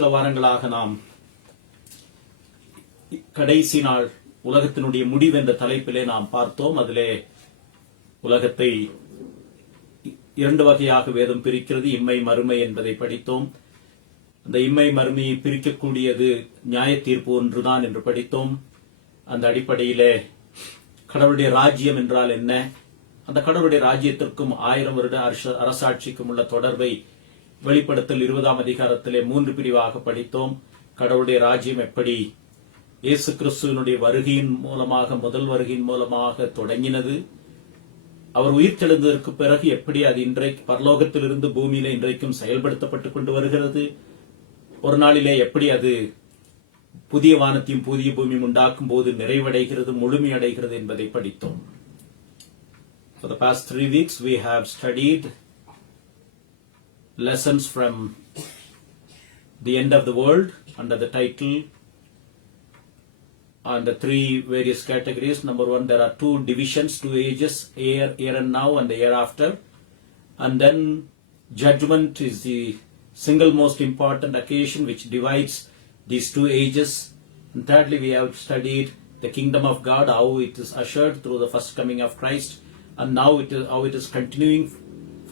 சில வாரங்களாக நாம் கடைசி நாள் உலகத்தினுடைய முடிவு என்ற தலைப்பிலே நாம் பார்த்தோம். அதிலே உலகத்தை இரண்டு வகையாக வேதம் பிரிக்கிறது, இம்மை மறுமை என்பதை படித்தோம். அந்த இம்மை மறுமையை பிரிக்கக்கூடியது நியாய தீர்ப்பு ஒன்றுதான் என்று படித்தோம். அந்த அடிப்படையிலே கடவுளுடைய ராஜ்யம் என்றால் என்ன, அந்த கடவுளுடைய ராஜ்யத்திற்கும் 1000 வருட அரசாட்சிக்கும் உள்ள தொடர்பை வெளிப்படுத்தல் 20ஆம் அதிகாரத்திலே 3 பிரிவாக படித்தோம். கடவுளுடைய ராஜ்யம் எப்படி இயேசு கிறிஸ்துவினுடைய வருகையின் மூலமாக, முதல் வருகையின் மூலமாக தொடங்கினது, அவர் உயிர்த்தெழுந்ததற்கு பிறகு எப்படி அது இன்றைக்கு பரலோகத்திலிருந்து பூமியில இன்றைக்கும் செயல்படுத்தப்பட்டுக் கொண்டு வருகிறது, ஒரு நாளிலே எப்படி அது புதிய வானத்தையும் புதிய பூமியும் உண்டாக்கும் போது நிறைவடைகிறது, முழுமையடைகிறது என்பதை படித்தோம். For the past 3 weeks we have studied lessons from the end of the world under the title on the 3 various categories. Number 1, there are 2 divisions, 2 ages, here and now and the hereafter. And then judgment is the single most important occasion which divides these 2 ages. And thirdly, we have studied the kingdom of God, how it is ushered through the first coming of Christ, and now how it is continuing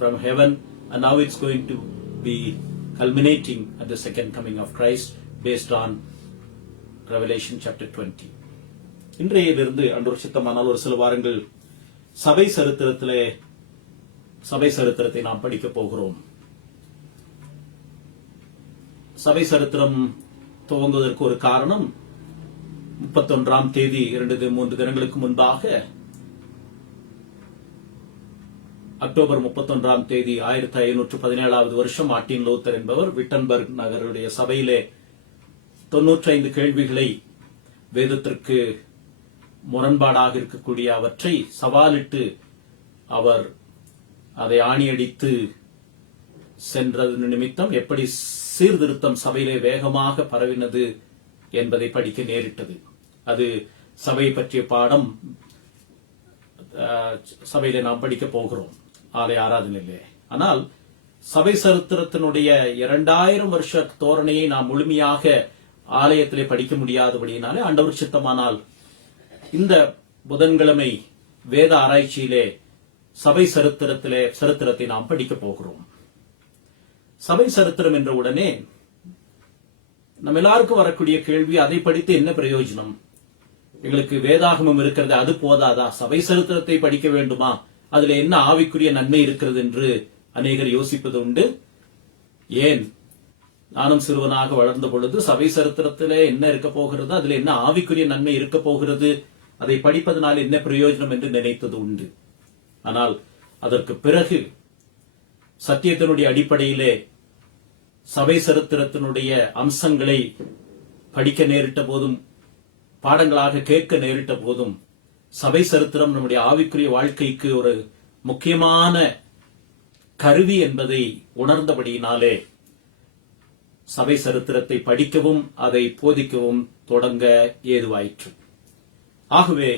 from heaven, and now it's going to be culminating at the second coming of Christ based on Revelation chapter 20. இன்றையிலிருந்து அன்று சித்தமானால் ஒரு சில வாரங்கள் சபை சரித்திரத்தை நாம் படிக்க போகிறோம். சபை சரித்திரம் துவங்குவதற்கு ஒரு காரணம், 31ஆம் தேதி 2-3 தினங்களுக்கு முன்பாக அக்டோபர் 31ஆம் தேதி 1517வது வருஷம் மார்ட்டின் லூத்தர் என்பவர் விட்டன்பர்க் நகருடைய சபையிலே 95 கேள்விகளை, வேதத்திற்கு முரண்பாடாக இருக்கக்கூடிய அவற்றை சவாலிட்டு அவர் அதை ஆணியடித்து சென்றது நிமித்தம் எப்படி சீர்திருத்தம் சபையிலே வேகமாக பரவினது என்பதை படிக்க நேரிட்டது. அது சபையை பற்றிய பாடம் சபையிலே நாம் படிக்க போகிறோம் ஆலய ஆராதனையிலே. ஆனால் சபை சரித்திரத்தினுடைய 2000 வருஷ தோரணையை நாம் முழுமையாக ஆலயத்திலே படிக்க முடியாதபடியினாலே ஆண்டவர் சித்தமானால் இந்த புதன்கிழமை வேத ஆராய்ச்சியிலே சபை சரித்திரத்தை நாம் படிக்க போகிறோம். சபை சரித்திரம் என்ற உடனே நம்ம எல்லாருக்கும் வரக்கூடிய கேள்வி, அதை படித்து என்ன பிரயோஜனம், எங்களுக்கு வேதாகமம் இருக்கிறது அது போதாதா, சபை சரித்திரத்தை படிக்க வேண்டுமா, அதுல என்ன ஆவிக்குரிய நன்மை இருக்கிறது என்று அநேகர் யோசிப்பது உண்டு. ஏன், நானும் சிறுவனாக வளர்ந்த பொழுது சபை சரித்திரத்திலே என்ன இருக்க போகிறது, அதுல என்ன ஆவிக்குரிய நன்மை இருக்க போகிறது, அதை படிப்பதனால் என்ன பிரயோஜனம் என்று நினைத்தது உண்டு. ஆனால் அதற்கு பிறகு சத்தியத்தினுடைய அடிப்படையிலே சபை சரித்திரத்தினுடைய அம்சங்களை படிக்க நேரிட்ட போதும், பாடங்களாக கேட்க நேரிட்ட போதும், சபை சரித்திரம் நம்முடைய ஆவிக்குரிய வாழ்க்கைக்கு ஒரு முக்கியமான கருவி என்பதை உணர்ந்தபடியினாலே சபை சரித்திரத்தை படிக்கவும் அதை போதிக்கவும் தொடங்க ஏதுவாயிற்று. ஆகவே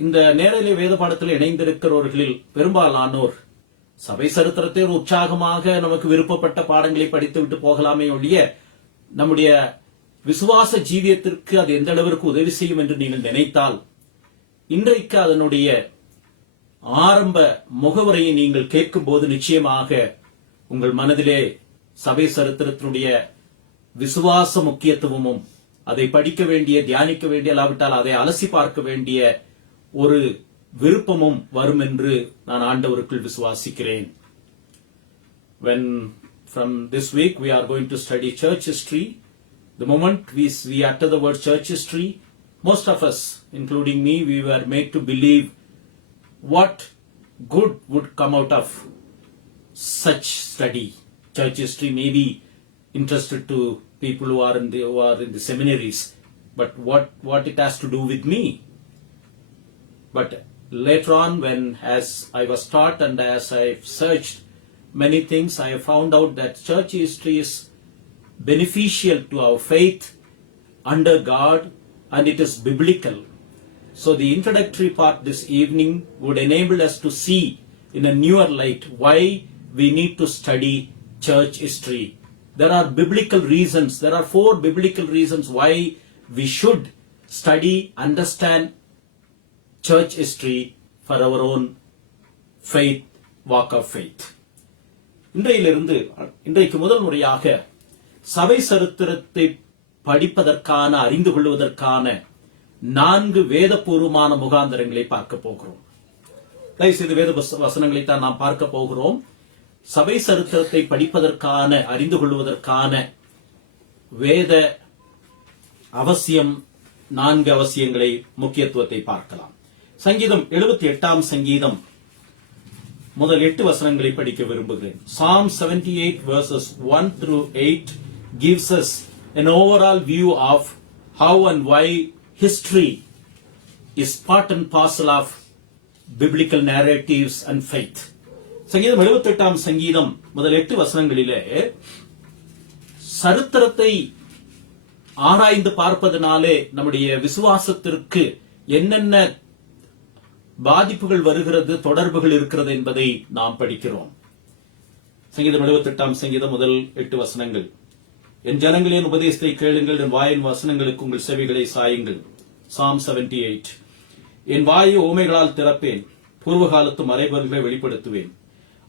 இந்த நேரலை வேத பாடத்தில் இணைந்திருக்கிறவர்களில் பெரும்பாலானோர் சபை சரித்திரத்தை ஒரு உற்சாகமாக நமக்கு விருப்பப்பட்ட பாடங்களை படித்து விட்டு போகலாமே ஒழிய நம்முடைய விசுவாச ஜீவியத்திற்கு அது எந்த அளவிற்கு உதவி செய்யும் என்று நீங்கள் நினைத்தால், இன்றைக்கு அதனுடைய ஆரம்ப முகவரையை நீங்கள் கேட்கும் போது நிச்சயமாக உங்கள் மனதிலே சபை சரித்திரத்தினுடைய விசுவாச முக்கியத்துவமும், அதை படிக்க வேண்டிய, தியானிக்க வேண்டிய, அல்லாவிட்டால் அதை அலசி பார்க்க வேண்டிய ஒரு விருப்பமும் வரும் என்று நான் ஆண்டவருக்குள் விசுவாசிக்கிறேன். When from this week we are going to study church history, the moment we utter the word church history, most of us, including me, we were made to believe what good would come out of such study. Church history may be interested to people who are in the seminaries, but what it has to do with me. But later on, when as I was taught and as I searched many things, I have found out that church history is beneficial to our faith under God, and it is biblical. So the introductory part this evening would enable us to see in a newer light why we need to study church history. there are biblical reasons. There are 4 biblical reasons why we should study, understand church history for our own faith, walk of faith. இன்றைக்கு முதல் முறையாக சபை சரித்திரத்தை படிப்பதற்கான, அறிந்து கொள்வதற்கான 4 வேதபூர்வமான முகாந்தரங்களை பார்க்க போகிறோம். தயவுசெய்து வேத வசனங்களை தான் நாம் பார்க்க போகிறோம். சபை சரித்திரத்தை படிப்பதற்கான, அறிந்து கொள்வதற்கான வேத அவசியம், 4 அவசியங்களை, முக்கியத்துவத்தை பார்க்கலாம். சங்கீதம் 78ஆம் சங்கீதம் முதல் 8 வசனங்களை படிக்க விரும்புகிறேன். Psalm 78 verses 1 through 8 gives us an overall view of how and why history is part and parcel of biblical narratives and faith. சங்கீதம் 78ஆம் சங்கீதம் முதல் 8 வசனங்களிலே சரித்திரத்தை ஆராய்ந்து பார்ப்பதனாலே நம்முடைய விசுவாசத்திற்கு என்னென்ன பாதிப்புகள் வருகிறது, தொடர்புகள் இருக்கிறது என்பதை நாம் படிக்கிறோம். சங்கீதம் 78ஆம் சங்கீதம் முதல் 8 வசனங்கள். என் ஜனங்களின் உபதேசத்தை கேளுங்கள், என் வாயின் வசனங்களுக்கு உங்கள் செவிகளை சாயுங்கள். Psalm 78. என் வாயை ஓமைகளால் திறப்பேன், பூர்வகாலத்து மறைபொருள்களை வெளிப்படுத்துவேன்.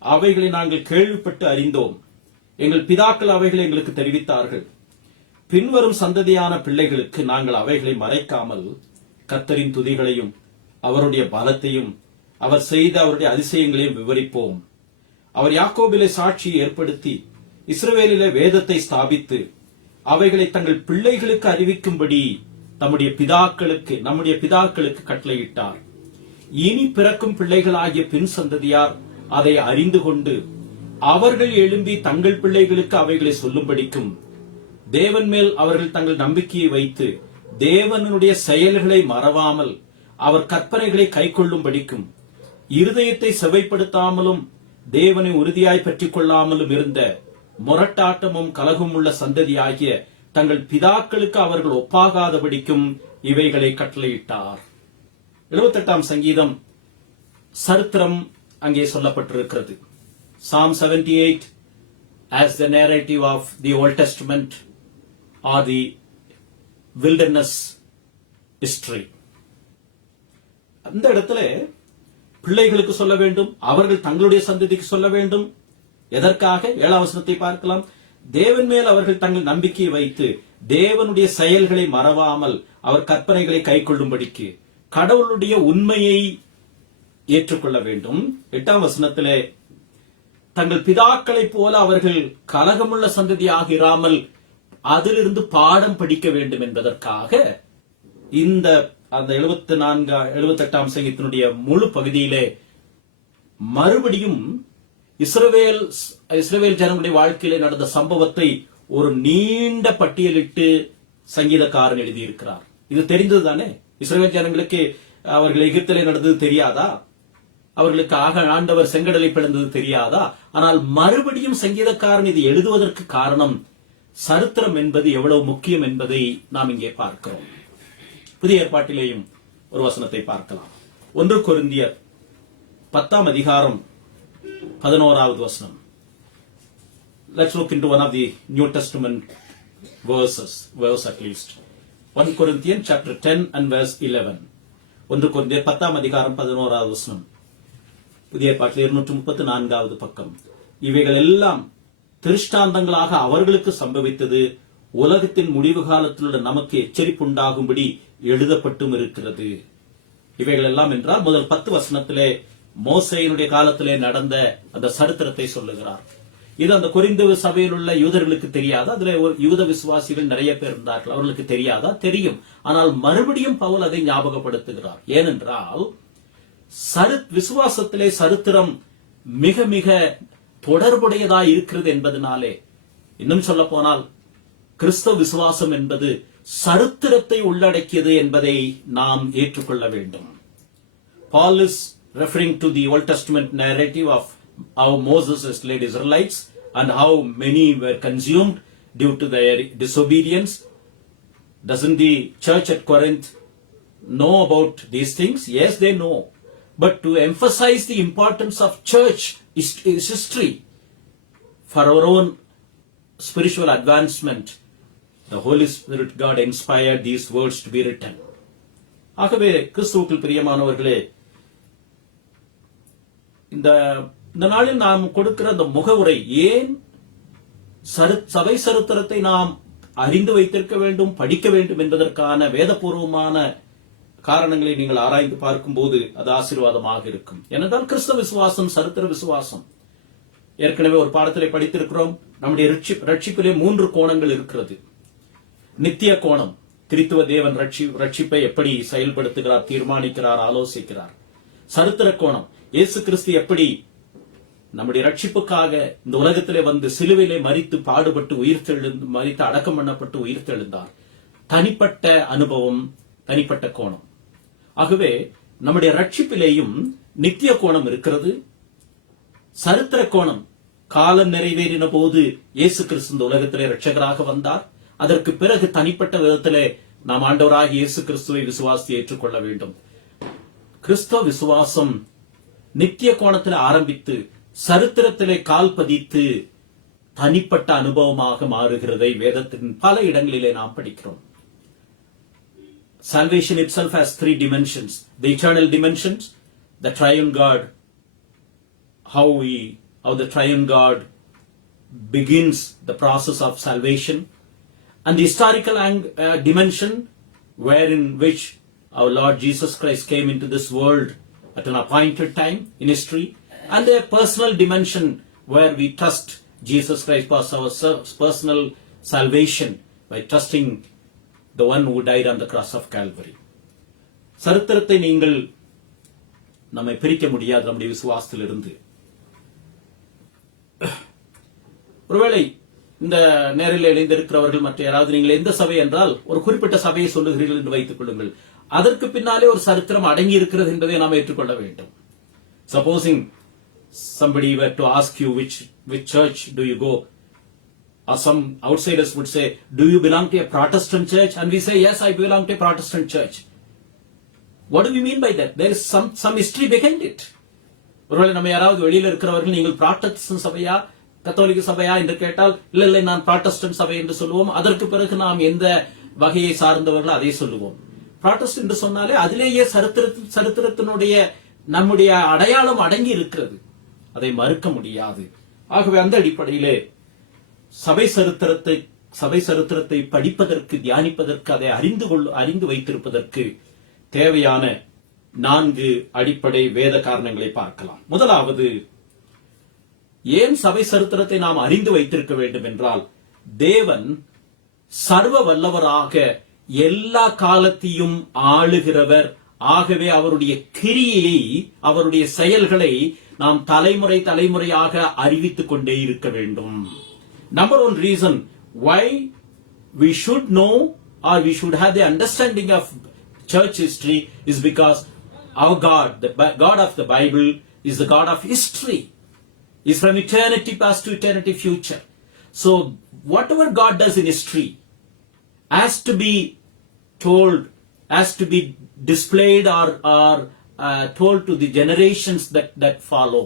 அவைகளை நாங்கள் கேள்விப்பட்டு அறிந்தோம், எங்கள் பிதாக்கள் அவைகளை எங்களுக்கு தெரிவித்தார்கள். பின்வரும் சந்ததியான பிள்ளைகளுக்கு நாங்கள் அவைகளை மறைக்காமல் கர்த்தரின் துதிகளையும் அவருடைய பலத்தையும் அவர் செய்த அவருடைய அதிசயங்களையும் விவரிப்போம். அவர் யாக்கோபிலே சாட்சியை ஏற்படுத்தி இஸ்ரவேலிலே வேதத்தை ஸ்தாபித்து அவைகளை தங்கள் பிள்ளைகளுக்கு அறிவிக்கும்படி நம்முடைய பிதாக்களுக்கு கட்டளையிட்டார். இனி பிறக்கும் பிள்ளைகளாகிய பின் சந்ததியார் அதை அறிந்து கொண்டு அவர்கள் எழும்பி தங்கள் பிள்ளைகளுக்கு அவைகளை சொல்லும்படிக்கும் தேவன் மேல் அவர்கள் தங்கள் நம்பிக்கையை வைத்து தேவனுடைய செயல்களை மறவாமல் அவர் கற்பனைகளை கைக்கொள்ளும்படிக்கும் இருதயத்தை செவைப்படுத்தாமலும் தேவனை உறுதியாய் பற்றிக் கொள்ளாமலும் இருந்த முரட்டாட்டமும் கலகும் உள்ள சந்ததியாகிய தங்கள் பிதாக்களுக்கு அவர்கள் ஒப்பாகாதபடிக்கும் இவைகளை கட்டளையிட்டார். 78ஆம் சங்கீதம் சரித்திரம் அங்கே சொல்லப்பட்டிருக்கிறது. Psalm 78 as the narrative of the Old Testament or the wilderness history. அந்த இடத்துல பிள்ளைகளுக்கு சொல்ல வேண்டும், அவர்கள் தங்களுடைய சந்ததிக்கு சொல்ல வேண்டும். எதற்காக? 7ஆம் வசனத்தை பார்க்கலாம். தேவன் மேல் அவர்கள் தங்கள் நம்பிக்கையை வைத்து தேவனுடைய செயல்களை மறவாமல் அவர் கற்பனைகளை கைக்கொள்ளும்படிக்கு கடவுளுடைய உண்மையை ஏற்றுக்கொள்ள வேண்டும். 8ஆம் வசனத்திலே தங்கள் பிதாக்களைப் போல அவர்கள் கலகமுள்ள சந்ததியாக இராமல் அதிலிருந்து பாடம் படிக்க வேண்டும் என்பதற்காக இந்த அந்த 78ஆம் சங்கீதத்தினுடைய முழு பகுதியிலே மறுபடியும் இஸ்ரவேல் ஜனங்களுடைய வாழ்க்கையிலே நடந்த சம்பவத்தை ஒரு நீண்ட பட்டியலிட்டு சங்கீதக்காரன் எழுதியிருக்கிறார். இது தெரிந்ததுதானே? இஸ்ரவேல் ஜனங்களுக்கு அவர்கள் எகிப்திலே நடந்தது தெரியாதா? அவர்களுக்கு ஆண்டவர் செங்கடலை பிளந்தது தெரியாதா? ஆனால் மறுபடியும் சங்கீதக்காரன் இது எழுதுவதற்கு காரணம் சரித்திரம் என்பது எவ்வளவு முக்கியம் என்பதை நாம் இங்கே பார்க்கிறோம். புதிய ஏற்பாட்டிலேயும் ஒரு வசனத்தை பார்க்கலாம். 1 கொரிந்தியர் 10ஆம் அதிகாரம் 11வது வசனம். Let's look into one of the New Testament verse at least. 1 Corinthians chapter 10 and verse 11. 1 கொரிந்தியர் 10ஆம் அதிகாரம் 11வது வசனம். புதிய ஏற்பாட்டில் 234வது பக்கம். இவைகள் எல்லாம் திருஷ்டாந்தங்களாக அவர்களுக்கு சம்பவித்தது, உலகத்தின் முடிவு காலத்தில் உள்ள நமக்கு எச்சரிப்புண்டாகும்படி எழுதப்பட்டும் இருக்கிறது. இவைகள் எல்லாம் என்றால் முதல் 10 வசனத்திலே மோசேயினுடைய காலத்திலே நடந்த அந்த சரித்திரத்தை சொல்லுகிறார். இது அந்த கொரிந்து சபையில் உள்ள யூதர்களுக்கு தெரியாதா? அதுல யூத விசுவாசிகள் நிறைய பேர் இருந்தார்கள், அவர்களுக்கு தெரியாதா? தெரியும். ஆனால் மறுபடியும் பவுல் அதை ஞாபகப்படுத்துகிறார். ஏனென்றால் விசுவாசத்திலே சரித்திரம் மிக மிக தொடர்புடையதா இருக்கிறது என்பதனாலே, இன்னும் சொல்ல போனால் கிறிஸ்தவ விசுவாசம் என்பது சரித்திரத்தை உள்ளடக்கியது என்பதை நாம் ஏற்றுக்கொள்ள வேண்டும். Paul is referring to the Old Testament narrative of how Moses has led Israelites and how many were consumed due to their disobedience. Doesn't the church at Corinth know about these things? Yes, they know. But to emphasize the importance of church history for our own spiritual advancement, the Holy Spirit God inspired these words to be written. ஆகவே கிறிஸ்துவுக்குள் பிரியமானவர்களே, இந்த நாளில் நாம் கொடுக்கிற அந்த முகவுரை, ஏன் சபை சரித்திரத்தை நாம் அறிந்து வைத்திருக்க வேண்டும், படிக்க வேண்டும் என்பதற்கான வேதபூர்வமான காரணங்களை நீங்கள் ஆராய்ந்து பார்க்கும்போது அது ஆசீர்வாதமாக இருக்கும். ஏனென்றால் கிறிஸ்தவ விசுவாசம் சரித்திர விசுவாசம். ஏற்கனவே ஒரு பாடத்திலே படித்திருக்கிறோம். நம்முடைய ரட்சிப்பிலே 3 கோணங்கள் இருக்கிறது. நித்திய கோணம், கிறிஸ்துவ தேவன் ரட்சிப்பை எப்படி செயல்படுத்துகிறார், தீர்மானிக்கிறார், ஆலோசிக்கிறார். சரித்திர கோணம், இயேசு கிறிஸ்து எப்படி நம்முடைய ரட்சிப்புக்காக இந்த உலகத்திலே வந்து சிலுவையிலே மரித்து பாடுபட்டு உயிர்த்தெழுந்து, மரித்து அடக்கம் பண்ணப்பட்டு உயிர்த்தெழுந்தார். தனிப்பட்ட அனுபவம், தனிப்பட்ட கோணம். ஆகவே நம்முடைய ரட்சிப்பிலேயும் நித்திய கோணம் இருக்கிறது, சரித்திர கோணம். காலம் நிறைவேறின போது இயேசு கிறிஸ்து இந்த உலகத்திலே ரட்சகராக வந்தார். அதற்கு பிறகு தனிப்பட்ட விதத்திலே நாம் ஆண்டவராக இயேசு கிறிஸ்துவை விசுவாசி ஏற்றுக்கொள்ள வேண்டும். கிறிஸ்தவ விசுவாசம் நித்திய கோணத்தில் ஆரம்பித்து சரித்திரத்திலே கால் பதித்து தனிப்பட்ட அனுபவமாக மாறுகிறதை வேதத்தின் பல இடங்களிலே நாம் படிக்கிறோம். Salvation itself has 3 dimensions. The eternal dimensions, the triune God, how the triune God begins the process of salvation, and the historical dimension, wherein which our Lord Jesus Christ came into this world at an appointed time in history, and the personal dimension where we trust Jesus Christ for our personal salvation by trusting the one who died on the cross of Calvary. சரித்திரத்தை நீங்கள் நம்மை பிரிக்க முடியாது நம்முடைய விசுவாசத்திலிருந்து. ஒருவேளை இந்த நேரில் இணைந்திருக்கிறவர்கள் மற்ற யாராவது நீங்கள் எந்த சபை என்றால் ஒரு குறிப்பிட்ட சபையை சொல்லுகிறீர்கள் என்று வைத்துக் கொள்ளுங்கள். அதற்கு பின்னாலே ஒரு சரித்திரம் அடங்கி இருக்கிறது என்பதை நாம் ஏற்றுக்கொள்ள வேண்டும். Supposing somebody were to ask you which church do you go, or some outsiders would say, do you belong to a Protestant church? And we say, yes, I belong to a Protestant church. What do we mean by that? There is some history behind it. ஒருவேளை நம்ம யாராவது வெளியில இருக்கிறவர்கள் நீங்கள் Protestant சபையா கத்தோலிக்க சபையா என்று கேட்டால், இல்லை நான் ப்ராட்டஸ்டன்ட் சபை என்று சொல்லுவோம். அதற்கு பிறகு நாம் எந்த வகையை சார்ந்தவர்கள் அதை சொல்லுவோம். ப்ராட்டஸ்டன்ட் என்று சொன்னாலே அதிலேயே சரித்திரத்தினுடைய நம்முடைய அடையாளம் அடங்கி இருக்கிறது, அதை மறுக்க முடியாது. ஆகவே அந்த அடிப்படையிலே சபை சரித்திரத்தை படிப்பதற்கு, தியானிப்பதற்கு, அதை அறிந்து வைத்திருப்பதற்கு தேவையான 4 அடிப்படை வேத காரணங்களை பார்க்கலாம். முதலாவது, ஏன் சபை சரித்திரத்தை நாம் அறிந்து வைத்திருக்க வேண்டும் என்றால், தேவன் சர்வ வல்லவராக எல்லா காலத்தையும் ஆளுகிறவர். ஆகவே அவருடைய கிரியையை, அவருடைய செயல்களை நாம் தலைமுறையாக அறிவித்துக் கொண்டே இருக்க வேண்டும். Number 1 reason why we should know or we should have the understanding of church history is because our God, the God of the Bible, is the God of history. Is from eternity past to eternity future. So whatever God does in history has to be told, has to be displayed or told to the generations that follow.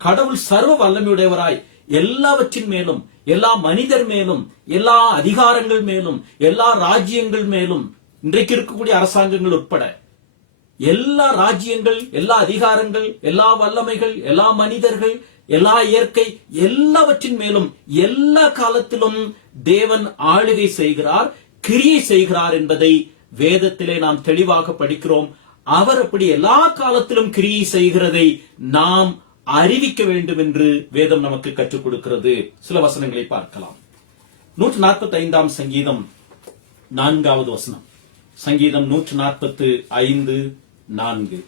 கடவுள் சர்வ வல்லமையுடையவராய் எல்லாவற்றின் மேலும், எல்லா மனிதர் மேலும், எல்லா அதிகாரங்கள் மேலும், எல்லா ராஜ்யங்கள் மேலும், இன்றைக்கு இருக்கக்கூடிய அரசாங்கங்கள் உட்பட எல்லா ராஜ்யங்கள், எல்லா அதிகாரங்கள், எல்லா வல்லமைகள், எல்லா மனிதர்கள், எல்லா இயற்கை, எல்லாவற்றின் மேலும் எல்லா காலத்திலும் தேவன் ஆளுகை செய்கிறார், கிரியை செய்கிறார் என்பதை வேதத்திலே நாம் தெளிவாக படிக்கிறோம். அவர் அப்படி எல்லா காலத்திலும் கிரியை செய்கிறதை நாம் அறிவிக்க வேண்டும் என்று வேதம் நமக்கு கற்றுக் கொடுக்கிறது. சில வசனங்களை பார்க்கலாம். 145 சங்கீதம் 4வது வசனம். சங்கீதம் 145:4.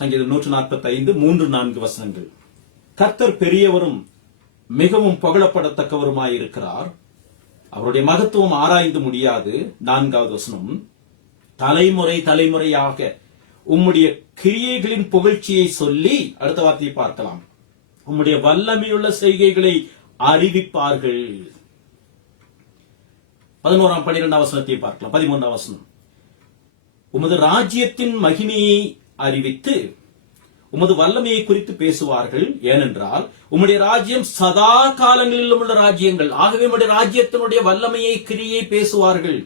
சங்கீதம் 145 3-4 வசனங்கள். கர்த்தர் பெரியவரும் மிகவும் புகழப்படத்தக்கவருமாயிருக்கிறார், அவருடைய மகத்துவம் ஆராய்ந்து முடியாது. 4வது வசனம். தலைமுறையாக உம்முடைய கிரியைகளின் புகழ்ச்சியை சொல்லி, அடுத்த வார்த்தையை பார்க்கலாம், உம்முடைய வல்லமையுள்ள செய்கைகளை அறிவிப்பார்கள். 11-12 வசனத்தை பார்க்கலாம். 13 வசனம். உமது ராஜ்யத்தின் மகிமையை அறிவித்து உமது வல்லமையை குறித்து பேசுவார்கள். ஏனென்றால் உம்முடைய ராஜ்யம் சதா காலங்களிலும் உள்ள ராஜ்யங்கள். ஆகவே உம்முடைய ராஜ்யத்தினுடைய வல்லமையை கிரியை பேசுவார்கள்.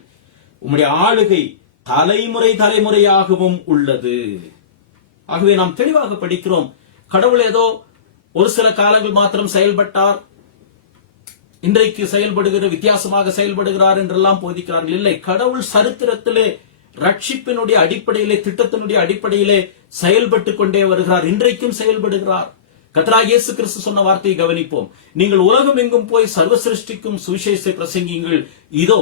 உம்முடைய ஆளுகை தலைமுறை தலைமுறையாகவும் உள்ளது. ஆகவே நாம் தெளிவாக படிக்கிறோம், கடவுள் ஏதோ ஒரு சில காலங்கள் மாத்திரம் செயல்பட்டார், இன்றைக்கு செயல்படுகிற வித்தியாசமாக செயல்படுகிறார் என்றெல்லாம் போதிக்கிறார்கள். இல்லை, கடவுள் சரித்திரத்திலே ரட்சிப்பினுடைய அடிப்படையிலே, திட்டத்தினுடைய அடிப்படையிலே செயல்பட்டுக் கொண்டே வருகிறார். இன்றைக்கும் செயல்படுகிறார். கர்த்தராகிய இயேசு கிறிஸ்து சொன்ன வார்த்தையை கவனிப்போம். நீங்கள் உலகம் எங்கும் போய் சர்வ சிருஷ்டிக்கும் சுவிசேஷத்தை பிரசங்கியுங்கள். இதோ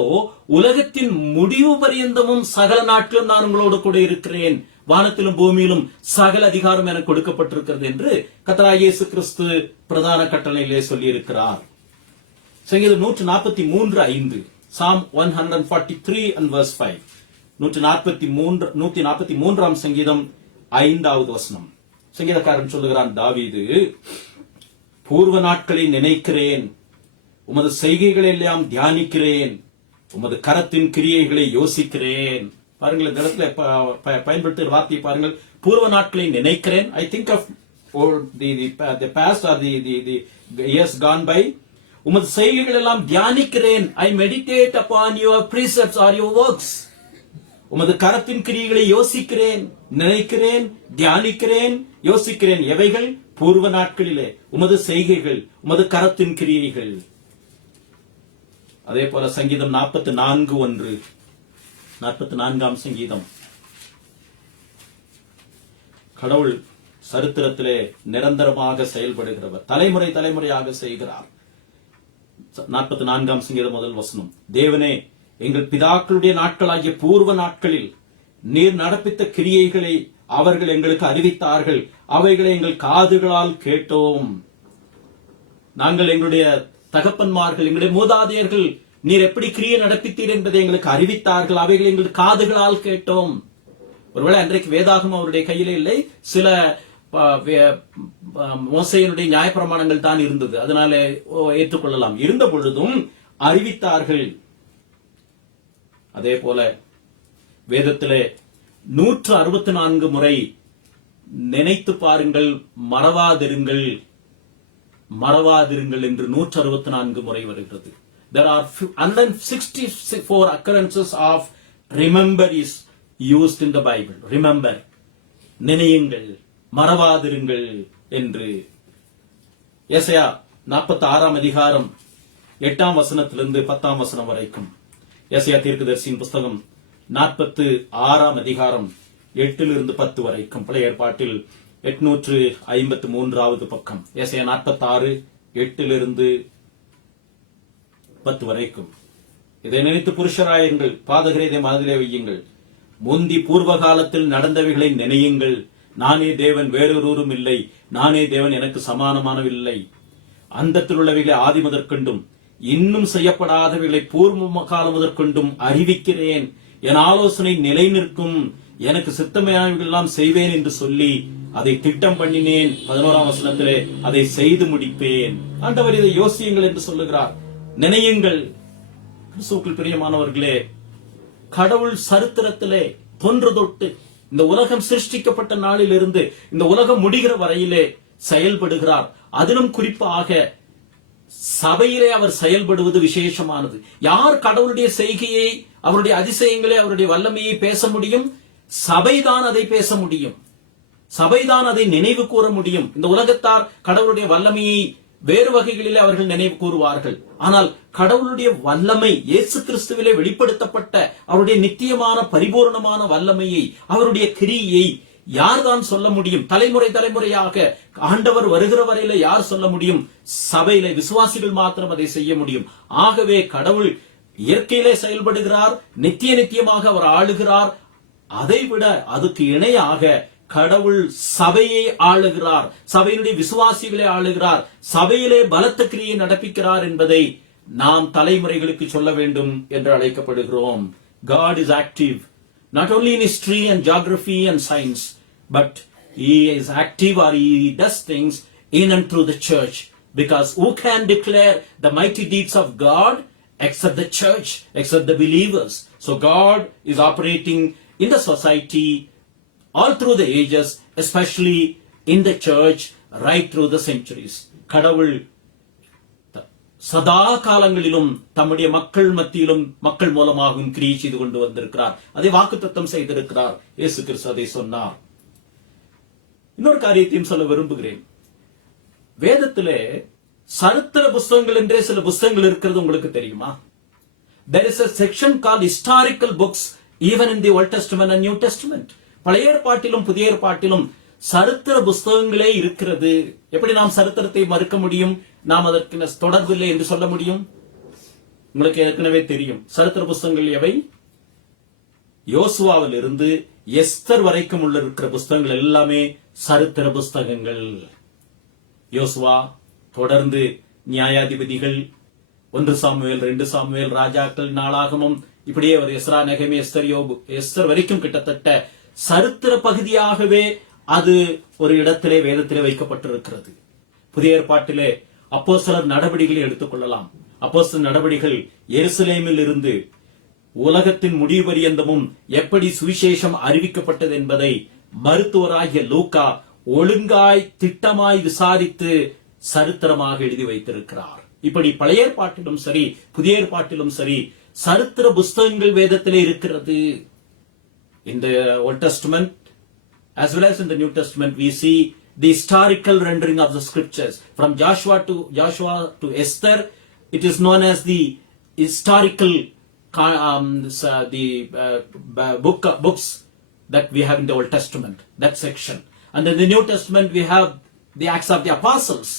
உலகத்தின் முடிவு பரியந்தமும் சகல நாட்டிலும் நான் உங்களோடு கூட இருக்கிறேன். வானத்திலும் பூமியிலும் சகல அதிகாரம் எனக்கு கொடுக்கப்பட்டிருக்கிறது என்று கர்த்தராகிய இயேசு கிறிஸ்து பிரதான கட்டளையிலே சொல்லி இருக்கிறார். சங்கீதம் 143:5, Psalm 143 and verse 5. 143ஆம் சங்கீதம் 5வது வசனம். சங்கீதக்காரன் சொல்லுகிறான், தாவீது, பூர்வ நாட்களை நினைக்கிறேன், உமது செய்கைகளை எல்லாம் தியானிக்கிறேன், உமது கரத்தின் கிரியைகளை யோசிக்கிறேன். பாருங்கள், இந்த இடத்துல பயன்படுத்துகிற வார்த்தையை பாருங்கள். பூர்வ நாட்களை நினைக்கிறேன். I think of the past or the years gone by. உமது செய்கைகள் எல்லாம் தியானிக்கிறேன். I meditate upon your precepts or your works. உமது கரத்தின் கிரியைகளை யோசிக்கிறேன், நினைக்கிறேன், தியானிக்கிறேன், யோசிக்கிறேன். எவைகள்? பூர்வ நாட்களிலே உமது செய்கைகள், உமது கரத்தின் கிரியைகள். அதே போல சங்கீதம் 44:1, 44ஆம் சங்கீதம். கடவுள் சரித்திரத்திலே நிரந்தரமாக செயல்படுகிறவர், தலைமுறை தலைமுறையாக செய்கிறார். 44ஆம் சங்கீதம் முதல் வசனம். தேவனே, எங்கள் பிதாக்களுடைய நாட்களாகிய பூர்வ நாட்களில் நீர் நடப்பித்த கிரியைகளை அவர்கள் எங்களுக்கு அறிவித்தார்கள், அவைகளை எங்கள் காதுகளால் கேட்டோம். நாங்கள் எங்களுடைய தகப்பன்மார்கள், எங்களுடைய மூதாதையர்கள் நீர் எப்படி கிரியை நடப்பித்தீர் என்பதை எங்களுக்கு அறிவித்தார்கள், அவைகளை எங்கள் காதுகளால் கேட்டோம். ஒருவேளை அன்றைக்கு வேதாகம் அவருடைய கையிலே இல்லை, சில மோசையினுடைய நியாயப்பிரமாணங்கள் தான் இருந்தது, அதனால ஏற்றுக்கொள்ளலாம். இருந்த பொழுதும் அறிவித்தார்கள். அதே போல வேதத்திலே 164 முறை நினைத்து பாருங்கள், மறவாதிருங்கள், மறவாதிருங்கள் என்று 164 முறை வருகிறது. There are 164 occurrences of remember is used in the Bible. Remember, நினையுங்கள், மறவாதிருங்கள் என்று. எசையா 46ஆம் அதிகாரம் 8ஆம் வசனத்திலிருந்து 10ஆம் வசனம் வரைக்கும். எசையா தீர்க்கதரிசியின் புஸ்தகம் 46ஆம் அதிகாரம் 8லிருந்து 10 வரைக்கும். பழைய ஏற்பாட்டில் 853வது பக்கம். எசையா 46 8லிருந்து 10 வரைக்கும். இதை நினைத்து புருஷராயுங்கள், பாதகரை இதை மனதிலே வையுங்கள். முந்தி பூர்வ காலத்தில் நடந்தவைகளை நினையுங்கள். நானே தேவன், வேறொருவரும் இல்லை. நானே தேவன், எனக்கு சமானமானவில்லை. அந்தத்தில் உள்ளவைகளை ஆதி முதற்கொண்டும் இன்னும் செய்யப்படாதவைகளை பூர்வ காலம் முதற்கொண்டும் அறிவிக்கிறேன். என் ஆலோசனை நிலை நிற்கும். எனக்கு சித்தமானவைகள் எல்லாம் செய்வேன் என்று சொல்லி அதை திட்டம் பண்ணினேன். 11ஆம் வசனத்திலே அதை செய்து முடிப்பேன். ஆண்டவர் இதை யோசியுங்கள் என்று சொல்லுகிறார். நினையுங்கள். கிறிஸ்துவுக்குள் பிரியமானவர்களே, கடவுள் சரித்திரத்திலே தொன்று தொட்டு இந்த உலகம் சிருஷ்டிக்கப்பட்ட நாளிலிருந்து இந்த உலகம் முடிகிற வரையிலே செயல்படுகிறார். அதிலும் குறிப்பாக சபையிலே அவர் செயல்படுவது விசேஷமானது. யார் கடவுளுடைய செய்கையை, அவருடைய அதிசயங்களை, அவருடைய வல்லமையை பேச முடியும்? சபைதான் அதை பேச முடியும். சபைதான் அதை நினைவு கூற முடியும். இந்த உலகத்தார் கடவுளுடைய வல்லமையை வேறு வகைகளிலே அவர்கள் நினைவு கூறுவார்கள். ஆனால் கடவுளுடைய வல்லமை, இயேசு கிறிஸ்துவிலே வெளிப்படுத்தப்பட்ட அவருடைய நித்தியமான பரிபூர்ணமான வல்லமையை, அவருடைய கிரியை யார்தான் சொல்ல முடியும்? தலைமுறை தலைமுறையாக ஆண்டவர் வருகிற வரையில யார் சொல்ல முடியும்? சபையில விசுவாசிகள் மாத்திரம் அதை செய்ய முடியும். ஆகவே கடவுள் இயற்கையிலே செயல்படுகிறார், நித்திய நித்தியமாக அவர் ஆளுகிறார். அதைவிட அதுக்கு இணையாக கடவுள் சபையை ஆளுகிறார், சபையினுடைய விசுவாசிகளை ஆளுகிறார், சபையிலே பலத்த கிரியை நடப்பிக்கிறார் என்பதை நாம் தலைமுறைகளுக்கு சொல்ல வேண்டும் என்று அழைக்கப்படுகிறோம். God is active not only in history and geography and science, but he is active, or he does things in and through the church, because who can declare the mighty deeds of God except the church, except the believers? So God is operating in the society all through the ages, especially in the church right through the centuries. கடவுள் சதா காலங்களிலும் தம்முடைய மக்கள் மத்தியிலும் மக்கள் மூலமாகவும் கிரியை செய்து கொண்டு வந்திருக்கிறார். அதை வாக்குத்தத்தம் செய்திருக்கிறார். இயேசு கிறிஸ்து அதை சொன்னார். இன்னொரு காரியத்தையும் சொல்ல விரும்புகிறேன். வேதத்திலே சரித்திர புஸ்தகங்கள் என்றே சில புஸ்தகங்கள் இருக்கிறது உங்களுக்கு தெரியுமா? There is a section called historical books even in the Old Testament and New Testament. பழைய ஏற்பாட்டிலும் புதிய ஏற்பாட்டிலும் சரித்திர புஸ்தகங்களே இருக்கிறது. எப்படி நாம் சரித்திரத்தை மறுக்க முடியும்? நாம் அதற்கு தொடர்பில்லை என்று சொல்ல முடியும்? உங்களுக்கு ஏற்கனவே தெரியும். சரித்திர புஸ்தகங்கள் எவை? யோசுவாவில் இருந்து எஸ்தர் வரைக்கும் உள்ள இருக்கிற புஸ்தகங்கள் எல்லாமே சரித்திர புஸ்தகங்கள். யோசுவா, தொடர்ந்து நியாயாதிபதிகள், 1 சாமுவேல், 2 சாமுவேல், ராஜாக்கள், நாளாகமம், இப்படியே ஒரு எஸ்ரா, நெகேமியா, எஸ்தர், யோபு, எஸ்தர் வரைக்கும் கிட்டத்தட்ட சரித்திர பகுதியாகவே அது ஒரு இடத்திலே வேதத்திலே வைக்கப்பட்டிருக்கிறது. புதிய ஏற்பாட்டிலே அப்போஸ்தலர் நடவடிக்கைகளை எடுத்துக் கொள்ளலாம். அப்போஸ்தலர் நடவடிக்கைகள் எருசலேமில் இருந்து உலகத்தின் முடிவு பரியந்தமும் எப்படி சுவிசேஷம் அறிவிக்கப்பட்டது என்பதை மருத்துவராகிய லூக்கா ஒழுங்காய் திட்டமாய் விசாரித்து சரித்திரமாக எழுதி வைத்திருக்கிறார். இப்படி பழைய ஏற்பாட்டிலும் சரி புதிய ஏற்பாட்டிலும் சரி சரித்திர புஸ்தகங்கள் வேதத்திலே இருக்கிறது. In the Old Testament as well as in the New Testament we see the historical rendering of the scriptures. From Joshua to Esther, it is known as the historical books that we have in the Old Testament, that section. And in the New Testament we have the Acts of the Apostles,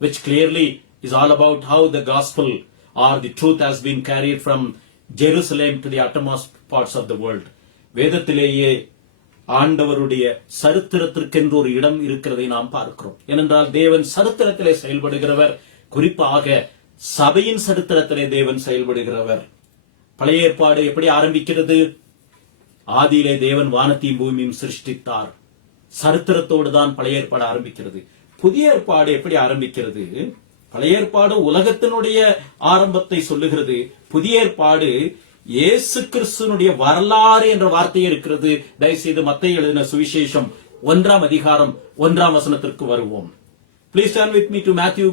which clearly is all about how the gospel or the truth has been carried from Jerusalem to the uttermost parts of the world. வேதத்திலேயே ஆண்டவருடைய சரித்திரத்திற்கென்று ஒரு இடம் இருக்கிறதை நாம் பார்க்கிறோம். ஏனென்றால் தேவன் சரித்திரத்திலே செயல்படுகிறவர். குறிப்பாக சபையின் சரித்திரத்திலே தேவன் செயல்படுகிறவர். பழைய ஏற்பாடு எப்படி ஆரம்பிக்கிறது? ஆதியிலே தேவன் வானத்தையும் பூமியும் சிருஷ்டித்தார். சரித்திரத்தோடு தான் பழைய ஏற்பாடு ஆரம்பிக்கிறது. புதிய ஏற்பாடு எப்படி ஆரம்பிக்கிறது? பழைய ஏற்பாடு உலகத்தினுடைய ஆரம்பத்தை சொல்லுகிறது. புதிய ஏற்பாடு இயேசு கிறிஸ்துனுடைய வரலாறு என்ற வார்த்தை இருக்கிறது. தயவுசெய்து மத்தேயு எழுதின சுவிசேஷம் 1 அதிகாரம் 1 வருவோம். Please turn with me to Matthew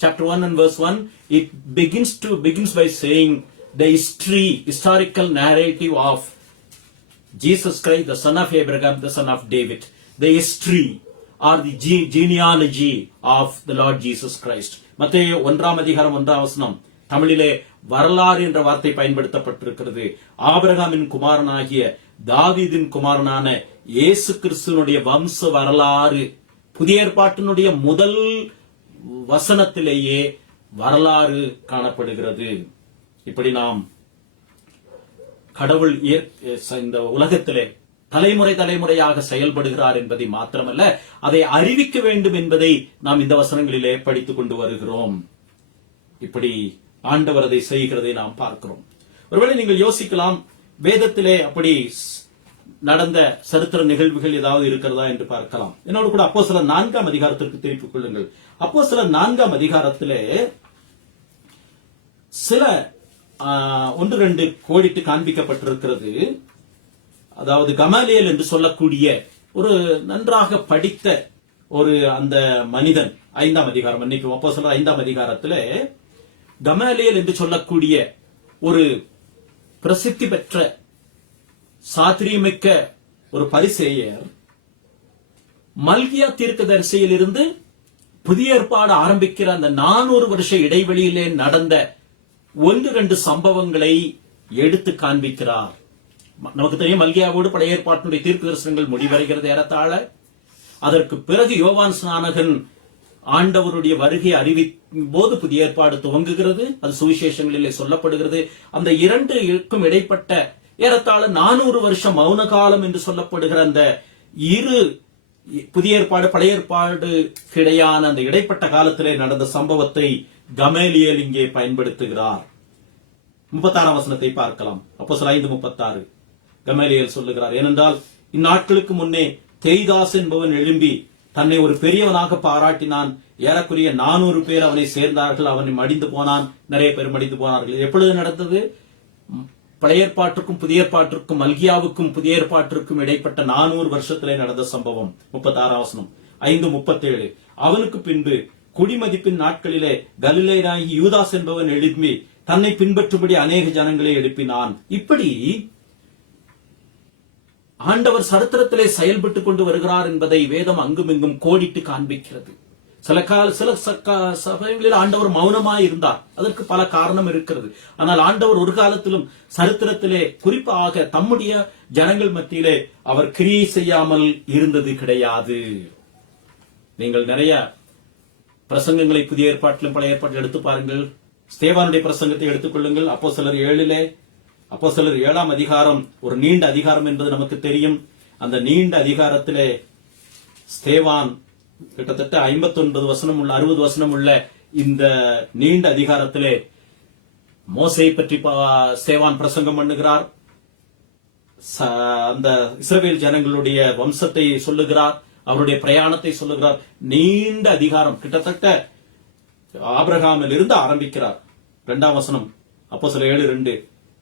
chapter 1 and verse 1. It begins by saying the historical narrative of Jesus Christ, the son of Abraham, the son of David. The history or the genealogy of the Lord Jesus Christ. மத்தேயு 1 அதிகாரம் 1 தமிழிலே வரலாறு என்ற வார்த்தை பயன்படுத்தப்பட்டிருக்கிறது. ஆபிரகாமின் குமாரனாகிய தாவீதின் குமாரனான இயேசு கிறிஸ்துவினுடைய வம்ச வரலாறு புதிய ஏற்பாட்டினுடைய முதல் வசனத்திலேயே வரலாறு காணப்படுகிறது. இப்படி நாம் கடவுள் இந்த உலகத்திலே தலைமுறையாக செயல்படுகிறார் என்பதை மாத்திரமல்ல, அதை அறிவிக்க வேண்டும் என்பதை நாம் இந்த வசனங்களிலே படித்துக் கொண்டு வருகிறோம். இப்படி ஆண்டவர் அதை செய்கிறதை நாம் பார்க்கிறோம். ஒருவேளை நீங்கள் யோசிக்கலாம், வேதத்திலே அப்படி நடந்த சரித்திர நிகழ்வுகள் ஏதாவது இருக்கிறதா என்று பார்க்கலாம். என்னோடு கூட அப்போஸ்தலர் 4 அதிகாரத்திற்கு திருப்பிக் கொள்ளுங்கள். அப்போஸ்தலர் 4 அதிகாரத்திலே சில 1-2 கோடிட்டு காண்பிக்கப்பட்டிருக்கிறது. அதாவது கமாலியேல் என்று சொல்லக்கூடிய ஒரு நன்றாக படித்த ஒரு அந்த மனிதன் 5 அதிகாரம், இன்னைக்கு அப்போஸ்தலர் 5 அதிகாரத்திலே கமாலியேல் என்று சொல்லக்கூடிய ஒரு பிரசித்தி பெற்ற சாத்திரியமிக்க ஒரு பரிசேயர் மல்கியா தீர்க்கதரிசியில் இருந்து புதிய ஏற்பாடு ஆரம்பிக்கிற அந்த 400 வருஷ இடைவெளியிலே நடந்த 1-2 சம்பவங்களை எடுத்து காண்பிக்கிறார். நமக்கு தெரியும், மல்கியாவோடு பழைய ஏற்பாட்டினுடைய தீர்க்க தரிசனங்கள் முடிவடைகிறது ஏறத்தாழ. அதற்கு பிறகு யோவான் ஸ்நானகன் ஆண்டவருடைய வருகை அறிவிக்கும் போது புதிய ஏற்பாடு துவங்குகிறது. அது சுவிசேஷங்களிலே சொல்லப்படுகிறது. அந்த 2க்கும் இடைப்பட்ட ஏறத்தாழ 400 வருஷம் மௌன காலம் என்று சொல்லப்படுகிற அந்த இரு புதிய ஏற்பாடு பழைய ஏற்பாடு கிடையான அந்த இடைப்பட்ட காலத்திலே நடந்த சம்பவத்தை கமாலியேல் இங்கே பயன்படுத்துகிறார். 36 வசனத்தை பார்க்கலாம். அப்போஸ்தலர் 5:36 கமாலியேல் சொல்லுகிறார், ஏனென்றால் இந்நாட்களுக்கு முன்னே தேய்தாஸ் என்பவன் எழும்பி தன்னை ஒரு பெரியவனாக பாராட்டினான். ஏறக்குறைய 400 பேர் அவனை சேர்ந்தார்கள். அவனை மடிந்து போனான். நிறைய பேர் மடிந்து போனார்கள். எப்பொழுது நடந்தது? பழைய ஏற்பாட்டிற்கும் புதிய ஏற்பாட்டிற்கும் மல்கியாவுக்கும் புதிய ஏற்பாட்டிற்கும் இடைப்பட்ட 400 வருஷத்திலே நடந்த சம்பவம். 36 வசனம். 5:37. அவனுக்கு பின்பு குடிமதிப்பின் நாட்களிலே கலிலேயனாகி யூதாஸ் என்பவன் எழுப்பி தன்னை பின்பற்றும்படி அநேக ஜனங்களை எழுப்பினான். இப்படி ஆண்டவர் சரித்திரத்திலே செயல்பட்டுக் கொண்டு வருகிறார் என்பதை வேதம் அங்குமிங்கும் கோடிட்டு காண்பிக்கிறது. சில சமயங்களில் ஆண்டவர் மௌனமாய் இருந்தார். அதற்கு பல காரணம் இருக்கிறது. ஆனால் ஆண்டவர் ஒரு காலத்திலும் சரித்திரத்திலே குறிப்பாக தம்முடைய ஜனங்கள் மத்தியிலே அவர் கிரியை செய்யாமல் இருந்தது கிடையாது. நீங்கள் நிறைய பிரசங்கங்களை புதிய ஏற்பாட்டிலும் பழைய ஏற்பாட்டில் எடுத்து பாருங்கள். ஸ்தேவானுடைய பிரசங்கத்தை எடுத்துக் கொள்ளுங்கள். அப்போஸ்தலர் 7 அப்போஸ்தலர் 7ஆம் அதிகாரம் ஒரு நீண்ட அதிகாரம் என்பது நமக்கு தெரியும். அந்த நீண்ட அதிகாரத்திலே ஸ்தேவான் கிட்டத்தட்ட 59 வசனம் உள்ள 60 வசனம் உள்ள இந்த நீண்ட அதிகாரத்திலே மோசேயை பற்றி ஸ்தேவான் பிரசங்கம் பண்ணுகிறார். அந்த இஸ்ரவேல் ஜனங்களுடைய வம்சத்தை சொல்லுகிறார், அவருடைய பிரயாணத்தை சொல்லுகிறார். நீண்ட அதிகாரம், கிட்டத்தட்ட ஆபிரகாமில் இருந்து ஆரம்பிக்கிறார். 2ஆம் வசனம் அப்போஸ்தலர் 7:2.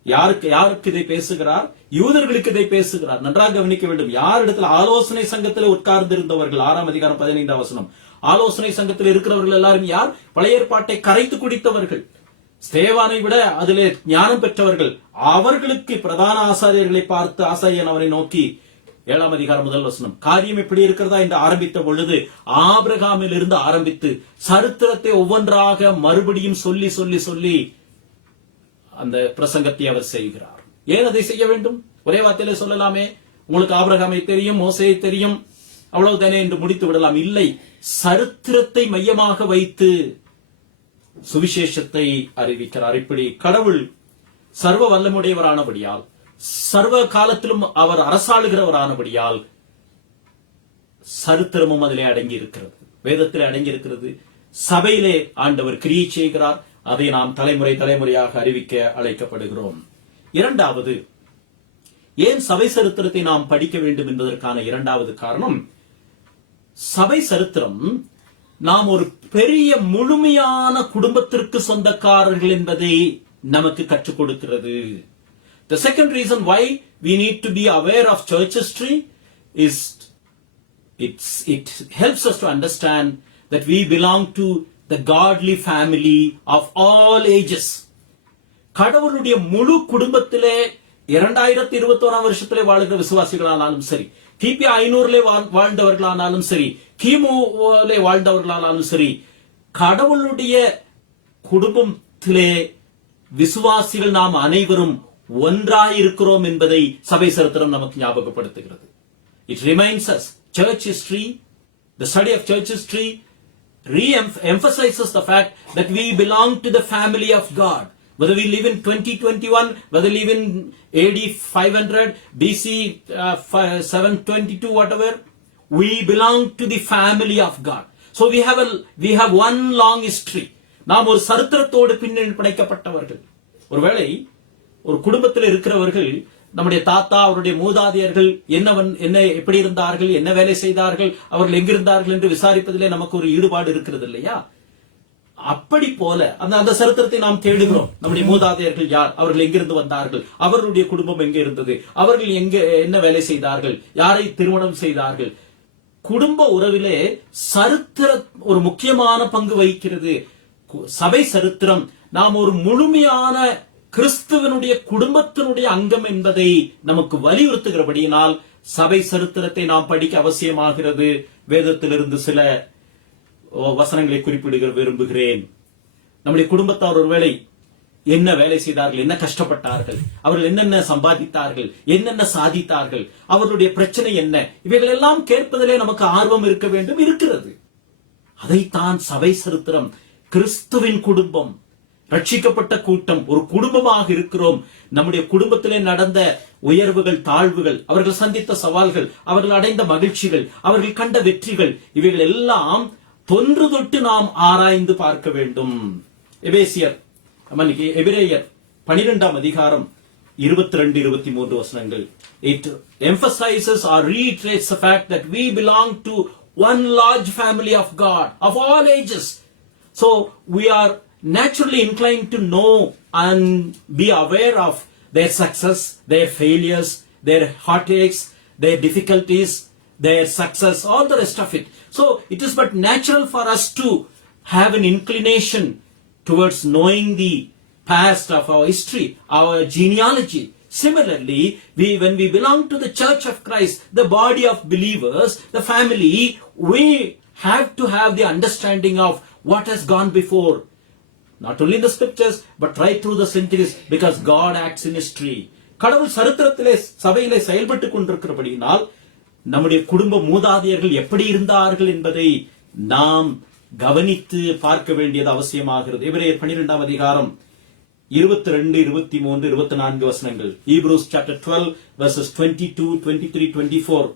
யாருக்கு இதை பேசுகிறார்? யூதர்களுக்கு இதை பேசுகிறார். நன்றாக கவனிக்க வேண்டும். யார் இடத்துல? ஆலோசனை சங்கத்தில் உட்கார்ந்து இருந்தவர்கள். 6ஆம் அதிகாரம் 15ஆம் வசனம். ஆலோசனை சங்கத்தில் இருக்கிறவர்கள் எல்லாரும் யார்? பழைய ஏற்பாட்டை கரைத்து குடித்தவர்கள், ஸ்தேவானை விட அதிலே ஞானம் பெற்றவர்கள். அவர்களுக்கு பிரதான ஆசாரியர்களை பார்த்து ஆசாரியன் அவரை நோக்கி 7ஆம் அதிகாரம் 1 வசனம், காரியம் எப்படி இருக்கிறதா என்று ஆரம்பித்த பொழுது ஆபிரகாமில் இருந்து ஆரம்பித்து சரித்திரத்தை ஒவ்வொன்றாக மறுபடியும் சொல்லி சொல்லி சொல்லி அந்த பிரசங்கத்தை அவர் செய்கிறார். ஏன் அதை செய்ய வேண்டும்? ஒரே வார்த்தையில சொல்லலாமே, உங்களுக்கு ஆபிரகாமை தெரியும், மோசேயை தெரியும், அவ்வளவுதானே என்று முடித்து விடலாம். இல்லை, சரித்திரத்தை மையமாக வைத்து சுவிசேஷத்தை அறிவிக்கிறார். இப்படி கடவுள் சர்வ வல்லமுடையவரானபடியால், சர்வ காலத்திலும் அவர் அரசாளுகிறவரானபடியால் சரித்திரமும் அதிலே அடங்கி இருக்கிறது, வேதத்திலே அடங்கி இருக்கிறது. சபையிலே ஆண்டவர் கிரியை செய்கிறார். அதை நாம் தலைமுறை தலைமுறையாக அறிவிக்க அழைக்கப்படுகிறோம். இரண்டாவது, ஏன் சபை சரித்திரத்தை நாம் படிக்க வேண்டும் என்பதற்கான இரண்டாவது காரணம், சபை சரித்திரம் நாம் ஒரு பெரிய முழுமையான குடும்பத்திற்கு சொந்தக்காரர்கள் என்பதை நமக்கு கற்றுக் கொடுக்கிறது. The second reason why we need to be aware of church history is it helps us to understand that we belong to the godly family of all ages. கடவுளுடைய முழு குடும்பத்திலே 2021ஆம் வருஷத்திலே வாழ்கிற விசுவாசிகளானாலும் சரி, கிபி 500லே வாழ்ந்தவர்களானாலும் சரி, கிமுலே வாழ்ந்தவர்களானாலும் சரி, கடவுளுடைய குடும்பத்திலே விசுவாசிகள் நாம் அனைவரும் ஒன்றாயிருக்கிறோம் என்பதை சபை சரித்திரம் நமக்கு ஞாபகப்படுத்துகிறது. It reminds us, church history, the study of church history re-emphasizes the fact that we belong to the family of God. Whether we live in 2021, whether we live in AD 500, BC 722, whatever, we belong to the family of God. So we have one long history. நாம் ஒரு சரித்திரத்தோடு பின்னணி படைக்கப்பட்டவர்கள். ஒருவேளை ஒரு குடும்பத்தில் இருக்கிறவர்கள், நம்முடைய தாத்தா, அவருடைய மூதாதையர்கள் என்ன எப்படி இருந்தார்கள், என்ன வேலை செய்தார்கள், அவர்கள் எங்கிருந்தார்கள் என்று விசாரிப்பதிலே நமக்கு ஒரு ஈடுபாடு இருக்கிறது இல்லையா? அப்படி போல அந்த சரித்திரத்தை நாம் தேடுகிறோம். நம்முடைய மூதாதையர்கள் யார், அவர்கள் எங்கிருந்து வந்தார்கள், அவர்களுடைய குடும்பம் எங்கே இருந்தது, அவர்கள் என்ன வேலை செய்தார்கள், யாரை திருமணம் செய்தார்கள். குடும்ப உறவிலே சரித்திரம் ஒரு முக்கியமான பங்கு வகிக்கிறது. சபை சரித்திரம் நாம் ஒரு முழுமையான கிறிஸ்துவனுடைய குடும்பத்தினுடைய அங்கம் என்பதை நமக்கு வலியுறுத்துகிறபடியினால் சபை சரித்திரத்தை நாம் படிக்க அவசியமாகிறது. வேதத்திலிருந்து சில வசனங்களை குறிப்பிட விரும்புகிறேன். நம்முடைய குடும்பத்தார் ஒருவேளை என்ன வேலை செய்தார்கள், என்ன கஷ்டப்பட்டார்கள், அவர்கள் என்னென்ன சம்பாதித்தார்கள், என்னென்ன சாதித்தார்கள், அவர்களுடைய பிரச்சனை என்ன, இவைகள் எல்லாம் கேட்பதிலே நமக்கு ஆர்வம் இருக்க வேண்டும், இருக்கிறது. அதைத்தான் சபை சரித்திரம், கிறிஸ்துவின் குடும்பம், ரட்சிக்கப்பட்ட கூட்டம், ஒரு குடும்பமாக இருக்கிறோம். நம்முடைய குடும்பத்திலே நடந்த உயர்வுகள், தாழ்வுகள், அவர்கள் சந்தித்த சவால்கள், அவர்கள் அடைந்த மகிழ்ச்சிகள், அவர்கள் கண்ட வெற்றிகள், இவைகள் எல்லாம் தொன்று தொட்டு நாம் ஆராய்ந்து பார்க்க வேண்டும். எபேசியர் 12ஆம் அதிகாரம் 22-23 வசனங்கள். It emphasizes or reiterates the fact that we belong to one large family of God of all ages. So we are naturally inclined to know and be aware of their success, their failures, their heartaches, their difficulties, their success, all the rest of it. So it is but natural for us to have an inclination towards knowing the past of our history, our genealogy. Similarly, when we belong to the Church of Christ, the body of believers, the family, we have to have the understanding of what has gone before. Not only in the scriptures, but right through the centuries, because God acts in history. கடவுள் சரித்திரத்திலே சபையிலே செயல்பட்டு கொண்டிருக்கிறபடியினால் நம்முடைய குடும்ப மூதாதையர்கள் எப்படி இருந்தார்கள் என்பதை நாம் கவனித்து பார்க்க வேண்டியது அவசியமாகிறது. எபிரேயர் 12 அதிகாரம் 22, 23, 24 வசனங்கள். Hebrews chapter 12 verses 22, 23, 24.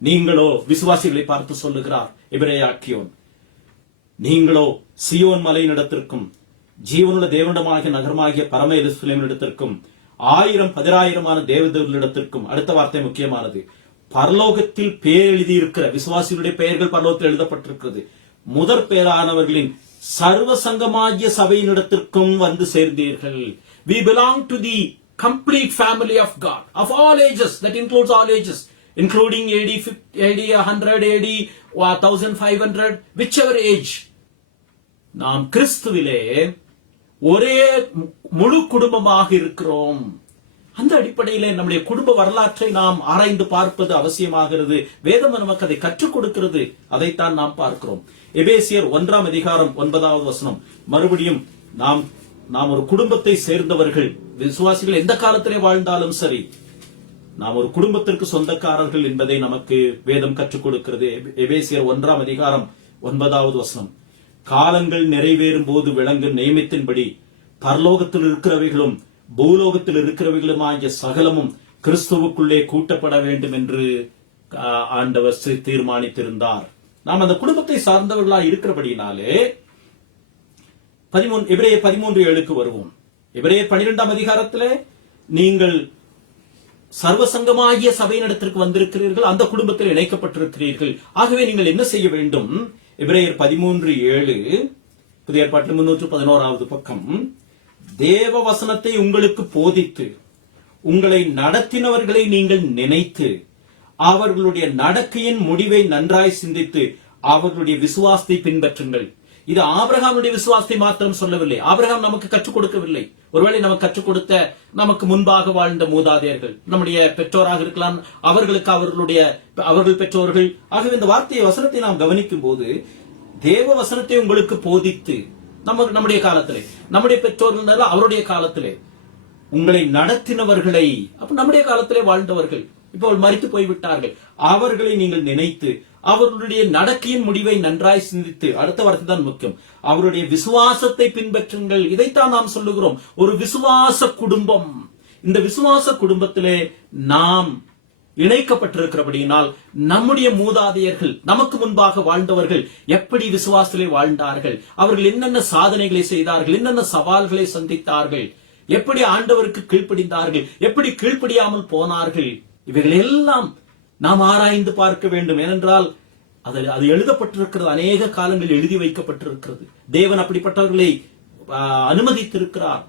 நீங்களோ விசுவாசிகளை பார்த்து சொல்லுகிறார் எபிரேயாக்கியோன், நீங்களோ சியோன் மலையினிடத்திற்கும் ஜீவனுள்ள தேவனிடமாகிய நகரமாகிய பரம எருசலேமினிடத்திற்கும் 1000 10,000 தேவதூதர்களிடத்திற்கும், அடுத்த வார்த்தை முக்கியமானது, பரலோகத்தில் பெயர் எழுதியிருக்கிற விசுவாசிகளுடைய பெயர்கள் பரலோகத்தில் எழுதப்பட்டிருக்கிறது, முதற் பெயரானவர்களின் சர்வ சங்கமாகிய சபையினிடத்திற்கும் வந்து சேர்ந்தீர்கள். We belong to the complete family of God, of all ages, that includes all ages, including AD 100, AD 1500, whichever age. நாம் கிறிஸ்துவிலே ஒரே முழு குடும்பமாக இருக்கிறோம். அந்த அடிப்படையிலே நம்முடைய குடும்ப வரலாற்றை நாம் ஆராய்ந்து பார்ப்பது அவசியமாகிறது. வேதம் நமக்கு அதை கற்றுக் கொடுக்கிறது. அதைத்தான் நாம் பார்க்கிறோம். எபேசியர் 1 அதிகாரம் 9வது வசனம். மறுபடியும் நாம் ஒரு குடும்பத்தை சேர்ந்தவர்கள், விசுவாசிகள் எந்த காலத்திலே வாழ்ந்தாலும் சரி, நாம் ஒரு குடும்பத்திற்கு சொந்தக்காரர்கள் என்பதை நமக்கு வேதம் கற்றுக் கொடுக்கிறது. எபேசியர் 1 அதிகாரம் 9வது வசனம். காலங்கள் நிறைவேறும் போது விளங்கும் நியமத்தின்படி பரலோகத்தில் இருக்கிறவைகளும் பூலோகத்தில் இருக்கிறவைகளும் ஆகிய சகலமும் கிறிஸ்துவுக்குள்ளே கூட்டப்பட வேண்டும் என்று ஆண்டவர் தீர்மானித்திருந்தார். நாம் அந்த குடும்பத்தை சார்ந்தவர்களாக இருக்கிறபடினாலே எபிரேயர் 13:7 வருவோம். எபிரேயர் 12 அதிகாரத்திலே நீங்கள் சர்வசங்கமாகிய சபையினிடத்திற்கு வந்திருக்கிறீர்கள், அந்த குடும்பத்தில் இணைக்கப்பட்டிருக்கிறீர்கள். ஆகவே நீங்கள் என்ன செய்ய வேண்டும்? எபிரேயர் 13:7, புதிய ஏற்பாட்டில் 311வது பக்கம். தேவ வசனத்தை உங்களுக்கு போதித்து உங்களை நடத்தினவர்களை நீங்கள் நினைத்து அவர்களுடைய நடக்கையின் முடிவை நன்றாய் சிந்தித்து அவர்களுடைய விசுவாசத்தை பின்பற்றுங்கள். இது ஆபிரகாமுடைய விசுவாசத்தை மாத்திரம் சொல்லவில்லை. ஆபிரகாம் நமக்கு கற்றுக் கொடுக்கவில்லை. ஒருவேளை நமக்கு கற்றுக் கொடுத்த நமக்கு முன்பாக வாழ்ந்த மூதாதையர்கள், நம்முடைய பெற்றோராக இருக்கலாம், அவர்களுக்கு அவர்கள் பெற்றோர்கள். ஆகவே இந்த வார்த்தையை வசனத்தை நாம் கவனிக்கும் போது, தேவ வசனத்தை உங்களுக்கு போதித்து, நம்முடைய காலத்திலே, நம்முடைய பெற்றோர்கள் அவருடைய காலத்திலே உங்களை நடத்தினவர்களை, அப்ப நம்முடைய காலத்திலே வாழ்ந்தவர்கள் இப்போ மரித்து போய்விட்டார்கள், அவர்களை நீங்கள் நினைத்து அவர்களுடைய நடக்கையின் முடிவை நன்றாய் சிந்தித்து, அடுத்த வார்த்தை தான் முக்கியம், அவருடைய விசுவாசத்தை பின்பற்றுங்கள். இதைத்தான் நாம் சொல்லுகிறோம், ஒரு விசுவாச குடும்பம். இந்த விசுவாச குடும்பத்திலே நாம் இணைக்கப்பட்டிருக்கிறபடியினால் நம்முடைய மூதாதையர்கள், நமக்கு முன்பாக வாழ்ந்தவர்கள் எப்படி விசுவாசத்திலே வாழ்ந்தார்கள், அவர்கள் என்னென்ன சாதனைகளை செய்தார்கள், என்னென்ன சவால்களை சந்தித்தார்கள், எப்படி ஆண்டவருக்கு கீழ்ப்படிந்தார்கள், எப்படி கீழ்ப்படியாமல் போனார்கள், இவைகள் எல்லாம் நாம் ஆராய்ந்து பார்க்க வேண்டும். ஏனென்றால் அது எழுதப்பட்டிருக்கிறது, அநேக காலங்கள் எழுதி வைக்கப்பட்டிருக்கிறது. தேவன் அப்படிப்பட்டவர்களை அனுமதித்திருக்கிறார்,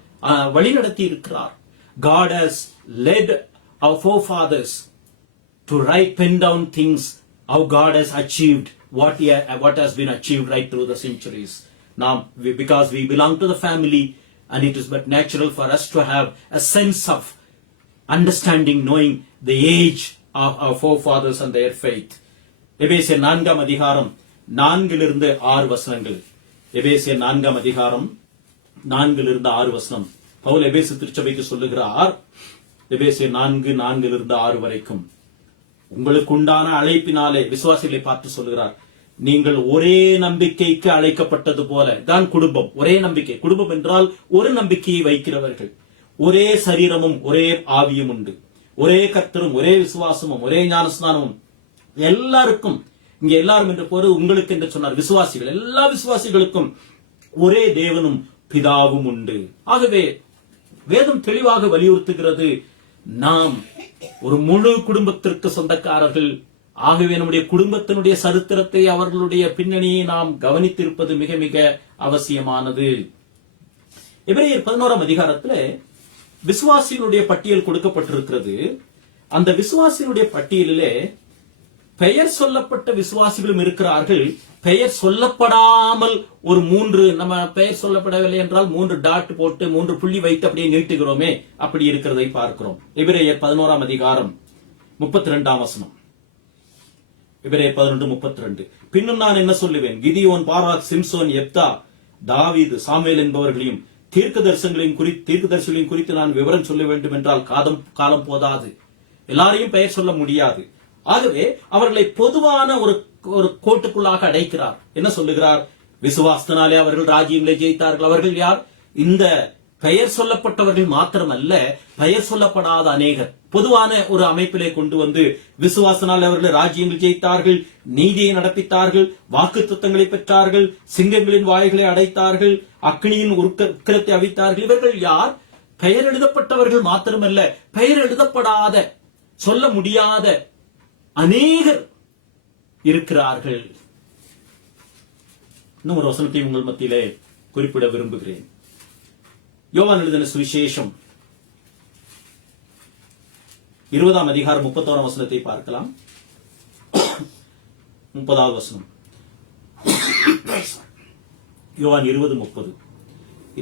வழிநடத்தி இருக்கிறார். God has led our forefathers to write, pen down things, how God has achieved what has been achieved right through the centuries. Now, because we belong to the family, and it is but natural for us to have a sense of understanding, knowing the age of our forefathers and their faith. எபேசியர் 4 அதிகாரம் 4 6 வசனங்கள். எபேசியர் 4 அதிகாரம் 4 6 வசனம். பவுல் எபேசு திருச்சபைக்கு சொல்லுகிறார், எபேசியர் 4 6 வரைக்கும், உங்களுக்கு உண்டான அழைப்பினாலே, விசுவாசிகளை பார்த்து சொல்லுகிறார், நீங்கள் ஒரே நம்பிக்கைக்கு அழைக்கப்பட்டது போல தான் குடும்பம். ஒரே நம்பிக்கை, குடும்பம் என்றால் ஒரு நம்பிக்கையை வைக்கிறவர்கள். ஒரே சரீரமும் ஒரே ஆவியும் உண்டு, ஒரே கர்த்தரும் ஒரே விசுவாசமும் ஒரே ஞானஸ்நானமும் எல்லாருக்கும். இங்க எல்லாரும் என்ற போது உங்களுக்கு என்று சொன்னார், விசுவாசிகள், எல்லா விசுவாசிகளுக்கும் ஒரே தேவனும் பிதாவும் உண்டு. ஆகவே வேதம் தெளிவாக வலியுறுத்துகிறது, நாம் ஒரு முழு குடும்பத்திற்கு சொந்தக்காரர்கள். ஆகவே நம்முடைய குடும்பத்தினுடைய சரித்திரத்தை, அவர்களுடைய பின்னணியை நாம் கவனித்திருப்பது மிக மிக அவசியமானது. எபிரேயர் 11 அதிகாரத்தில் விசுவாசியினுடைய பட்டியல் கொடுக்கப்பட்டிருக்கிறது. அந்த விசுவாசியினுடைய பட்டியலிலே பெயர் சொல்லப்பட்ட விசுவாசிகளும் இருக்கிறார்கள். பெயர் சொல்லப்படாமல் ஒரு 3 நம்ம பெயர் சொல்லப்படவில்லை என்றால் 3 டாட் போட்டு 3 புள்ளி வைத்து அப்படியே நீட்டுகிறோமே, அப்படி இருக்கிறதை பார்க்கிறோம். எபிரேயர் 11ஆம் அதிகாரம் 32ஆம் வசனம். எபிரேயர் 11:32. பின்னும் நான் என்ன சொல்லுவேன்? கிதியோன், பாராக், சிம்சோன், எப்தா, தாவீது, சாமுவேல் என்பவர்களையும் தீர்க்கதரிசிகளையும் குறித்து நான் விவரம் சொல்ல வேண்டும் என்றால் காலம் போதாது. எல்லாரையும் பெயர் சொல்ல முடியாது. ஆகவே அவர்களை பொதுவான ஒரு கோட்டுக்குள்ளாக அடைக்கிறார். என்ன சொல்லுகிறார்? விசுவாசத்தினாலே அவர்கள் ராஜ்யங்களை ஜெயித்தார்கள். அவர்கள் யார்? இந்த பெயர் சொல்லப்பட்டவர்கள் மாத்திரமல்ல, பெயர் சொல்லப்படாத அநேகர். பொதுவான ஒரு அமைப்பிலே கொண்டு வந்து விசுவாசனால் அவர்கள் ராஜ்யங்கள் ஜெயித்தார்கள், நீதியை நடப்பித்தார்கள், வாக்குத்தத்தங்களை பெற்றார்கள், சிங்கங்களின் வாய்களை அடைத்தார்கள், அக்னியின் உக்கிரத்தை அவித்தார்கள். இவர்கள் யார்? பெயர் எழுதப்பட்டவர்கள் மாத்திரமல்ல, பெயர் எழுதப்படாத, சொல்ல முடியாத அநேகர் இருக்கிறார்கள். இன்னும் ஒரு வசனத்தை உங்கள் மத்தியிலே குறிப்பிட விரும்புகிறேன். யோவான் எழுதின சுவிசேஷம் 20ஆம் அதிகாரம் 31ஆம் வசனத்தை பார்க்கலாம். 30வது வசனம். யோவான் 20:30.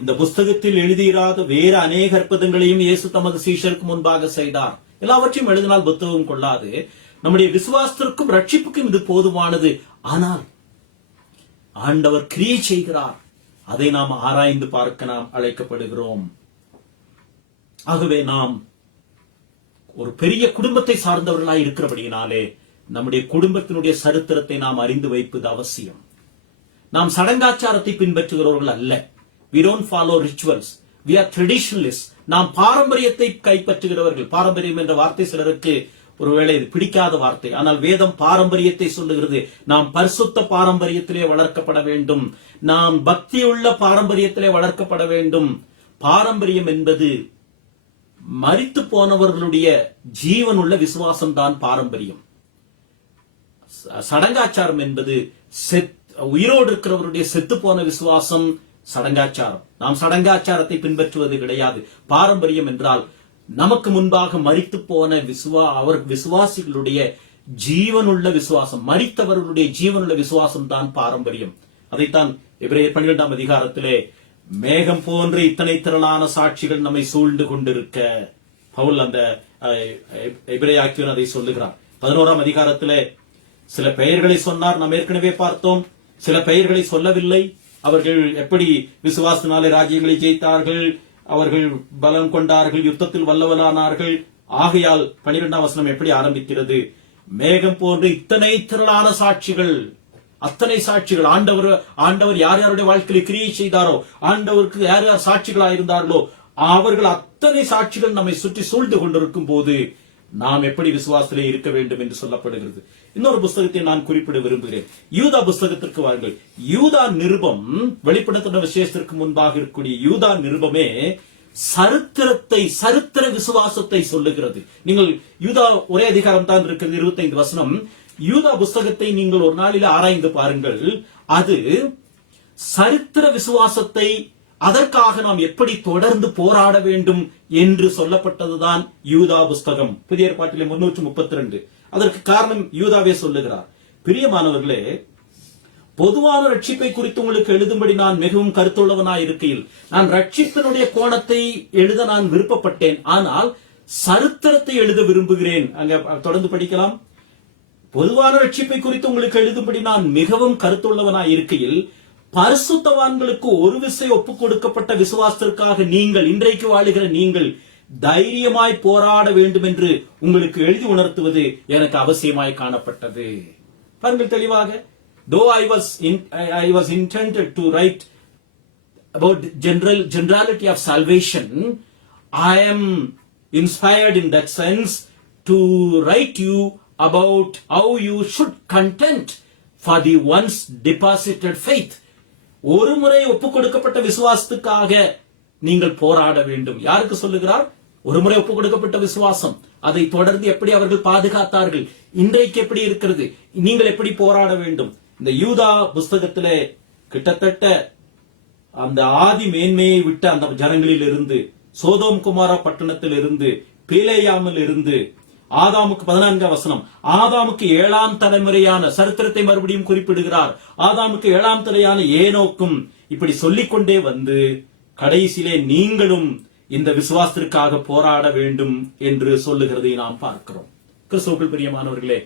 இந்த புஸ்தகத்தில் எழுதியிராத வேறு அநேக அற்புதங்களையும் இயேசு தமது சீஷருக்கு முன்பாக செய்தார். எல்லாவற்றையும் எழுதினால் புத்தகம் கொள்ளாது. நம்முடைய விசுவாசத்திற்கும் ரட்சிப்புக்கும் இது போதுமானது. ஆனால் ஆண்டவர் கிரியை செய்கிறார். அதை நாம் ஆராய்ந்து பார்க்க நாம் அழைக்கப்படுகிறோம். ஆகவே நாம் ஒரு பெரிய குடும்பத்தை சார்ந்தவர்களாய் இருக்கிறபடியினாலே நம்முடைய குடும்பத்தினுடைய சரித்திரத்தை நாம் அறிந்து வைப்பது அவசியம். நாம் சடங்காச்சாரத்தை பின்பற்றுகிறவர்கள் அல்ல. We don't follow rituals. We are traditionalists. நாம் பாரம்பரியத்தை கைப்பற்றுகிறவர்கள். பாரம்பரியம் என்ற வார்த்தை சிலருக்கு ஒருவேளை இது பிடிக்காத வார்த்தை. ஆனால் வேதம் பாரம்பரியத்தை சொல்லுகிறது. நாம் பரிசுத்த பாரம்பரியத்திலே வளர்க்கப்பட வேண்டும். நாம் பக்தியுள்ள பாரம்பரியத்திலே வளர்க்கப்பட வேண்டும். பாரம்பரியம் என்பது மரித்து போனவர்களுடைய ஜீவனுள்ள விசுவாசம் தான் பாரம்பரியம். சடங்காச்சாரம் என்பது உயிரோடு இருக்கிறவருடைய செத்து போன விசுவாசம் சடங்காச்சாரம். நாம் சடங்காச்சாரத்தை பின்பற்றுவது கிடையாது. பாரம்பரியம் என்றால் நமக்கு முன்பாக மரித்து போன விசுவாசிகளுடைய ஜீவனுள்ள விசுவாசம், மரித்தவர்களுடைய ஜீவனுள்ள விசுவாசம் தான் பாரம்பரியம். அதைத்தான் எபிரேயர் 12ஆம் அதிகாரத்திலே மேகம் போன்ற இத்தனை திரளான சாட்சிகள் நம்மை சூழ்ந்து கொண்டிருக்க பவுல் அந்த எபிரேயாக்கியன் அதை சொல்லுகிறார். 11ஆம் அதிகாரத்திலே சில பெயர்களை சொன்னார். நாம் ஏற்கனவே பார்த்தோம். சில பெயர்களை சொல்லவில்லை. அவர்கள் எப்படி விசுவாசத்தினாலே ராஜ்யங்களை ஜெயித்தார்கள், அவர்கள் பலம் கொண்டார்கள், யுத்தத்தில் வல்லவலானார்கள். ஆகையால் 12ஆம் வசனம் எப்படி ஆரம்பிக்கிறது? மேகம் போன்று இத்தனை திரளான சாட்சிகள், அத்தனை சாட்சிகள். ஆண்டவர் யார் யாருடைய வாழ்க்கையில் கிரியை செய்தாரோ, ஆண்டவருக்கு யார் யார் சாட்சிகளாயிருந்தார்களோ அவர்கள் அத்தனை சாட்சிகள் நம்மை சுற்றி சூழ்ந்து கொண்டிருக்கும் போது நாம் எப்படி விசுவாசத்திலே இருக்க வேண்டும் என்று சொல்லப்படுகிறது. இன்னொரு புஸ்தகத்தை நான் குறிப்பிட விரும்புகிறேன். யூதா புஸ்தகத்திற்கு வாருங்கள். யூதா நிருபம், வெளிப்படுத்தின விசேஷத்திற்கு முன்பாக இருக்கக்கூடிய யூதா நிருபமே சரித்திர விசுவாசத்தை சொல்லுகிறது. நீங்கள் யூதா ஒரே அதிகாரம் தான் இருக்கிறது, 25 வசனம். யூதா புஸ்தகத்தை நீங்கள் ஒரு நாளில் ஆராய்ந்து பாருங்கள். அது சரித்திர விசுவாசத்தை, அதற்காக நாம் எப்படி தொடர்ந்து போராட வேண்டும் என்று சொல்லப்பட்டதுதான் யூதா புஸ்தகம். புதிய ஏற்பாட்டிலே 332. அதற்கு காரணம் யூதாவே சொல்லுகிறார். பிரியமானவர்களே, பொதுவான ரட்சிப்பை குறித்து உங்களுக்கு எழுதும்படி நான் மிகவும் கருத்துள்ளவனாய் இருக்கையில் நான் ரட்சிப்பினுடைய கோணத்தை எழுத நான் விருப்பப்பட்டேன். ஆனால் சரித்திரத்தை எழுத விரும்புகிறேன். அங்க தொடர்ந்து படிக்கலாம். பொதுவான ரட்சிப்பை குறித்து உங்களுக்கு எழுதும்படி நான் மிகவும் கருத்துள்ளவனாய் இருக்கையில் பரிசுத்தவான்களுக்கு ஒரு விசை ஒப்புக் கொடுக்கப்பட்ட விசுவாசத்திற்காக நீங்கள், இன்றைக்கு வாழுகிற நீங்கள் தைரியமாய் போராட வேண்டும் என்று உங்களுக்கு எழுதி உணர்த்துவது எனக்கு அவசியமாய் காணப்பட்டது. பாருங்கள் தெளிவாக. Though I was intended to write about generality of salvation, I am inspired in that sense to write you about how you should contend for the once deposited faith. ஒரு முறை ஒப்புக் கொடுக்கப்பட்ட விசுவாசத்துக்காக நீங்கள் போராட வேண்டும். யாருக்கு சொல்லுகிறார்? ஒரு முறை ஒப்புக் கொடுக்கப்பட்ட விசுவாசம், அதை தொடர்ந்து எப்படி அவர்கள் பாதுகாத்தார்கள், இன்றைக்கு எப்படி இருக்கிறது, நீங்கள் எப்படி போராட வேண்டும். இந்த யூதா புஸ்தகத்திலே கிட்டத்தட்ட அந்த ஆதி மேன்மையை விட்ட அந்த ஜனங்களில் இருந்து, சோதோம் குமாரா பட்டணத்தில் இருந்து, பீலேயாமில் இருந்து, ஆதாமுக்கு 14 வசனம், ஆதாமுக்கு 7ஆம் தலைமுறையான சரித்திரத்தை மறுபடியும் குறிப்பிடுகிறார். ஆதாமுக்கு 7ஆம் தலையான ஏனோக்கும் இப்படி சொல்லிக்கொண்டே வந்து கடைசியிலே நீங்களும் இந்த விசுவாசத்திற்காக போராட வேண்டும் என்று சொல்லுகிறதை நாம் பார்க்கிறோம். கிறிஸ்துவுக்குள் பிரியமானவர்களே,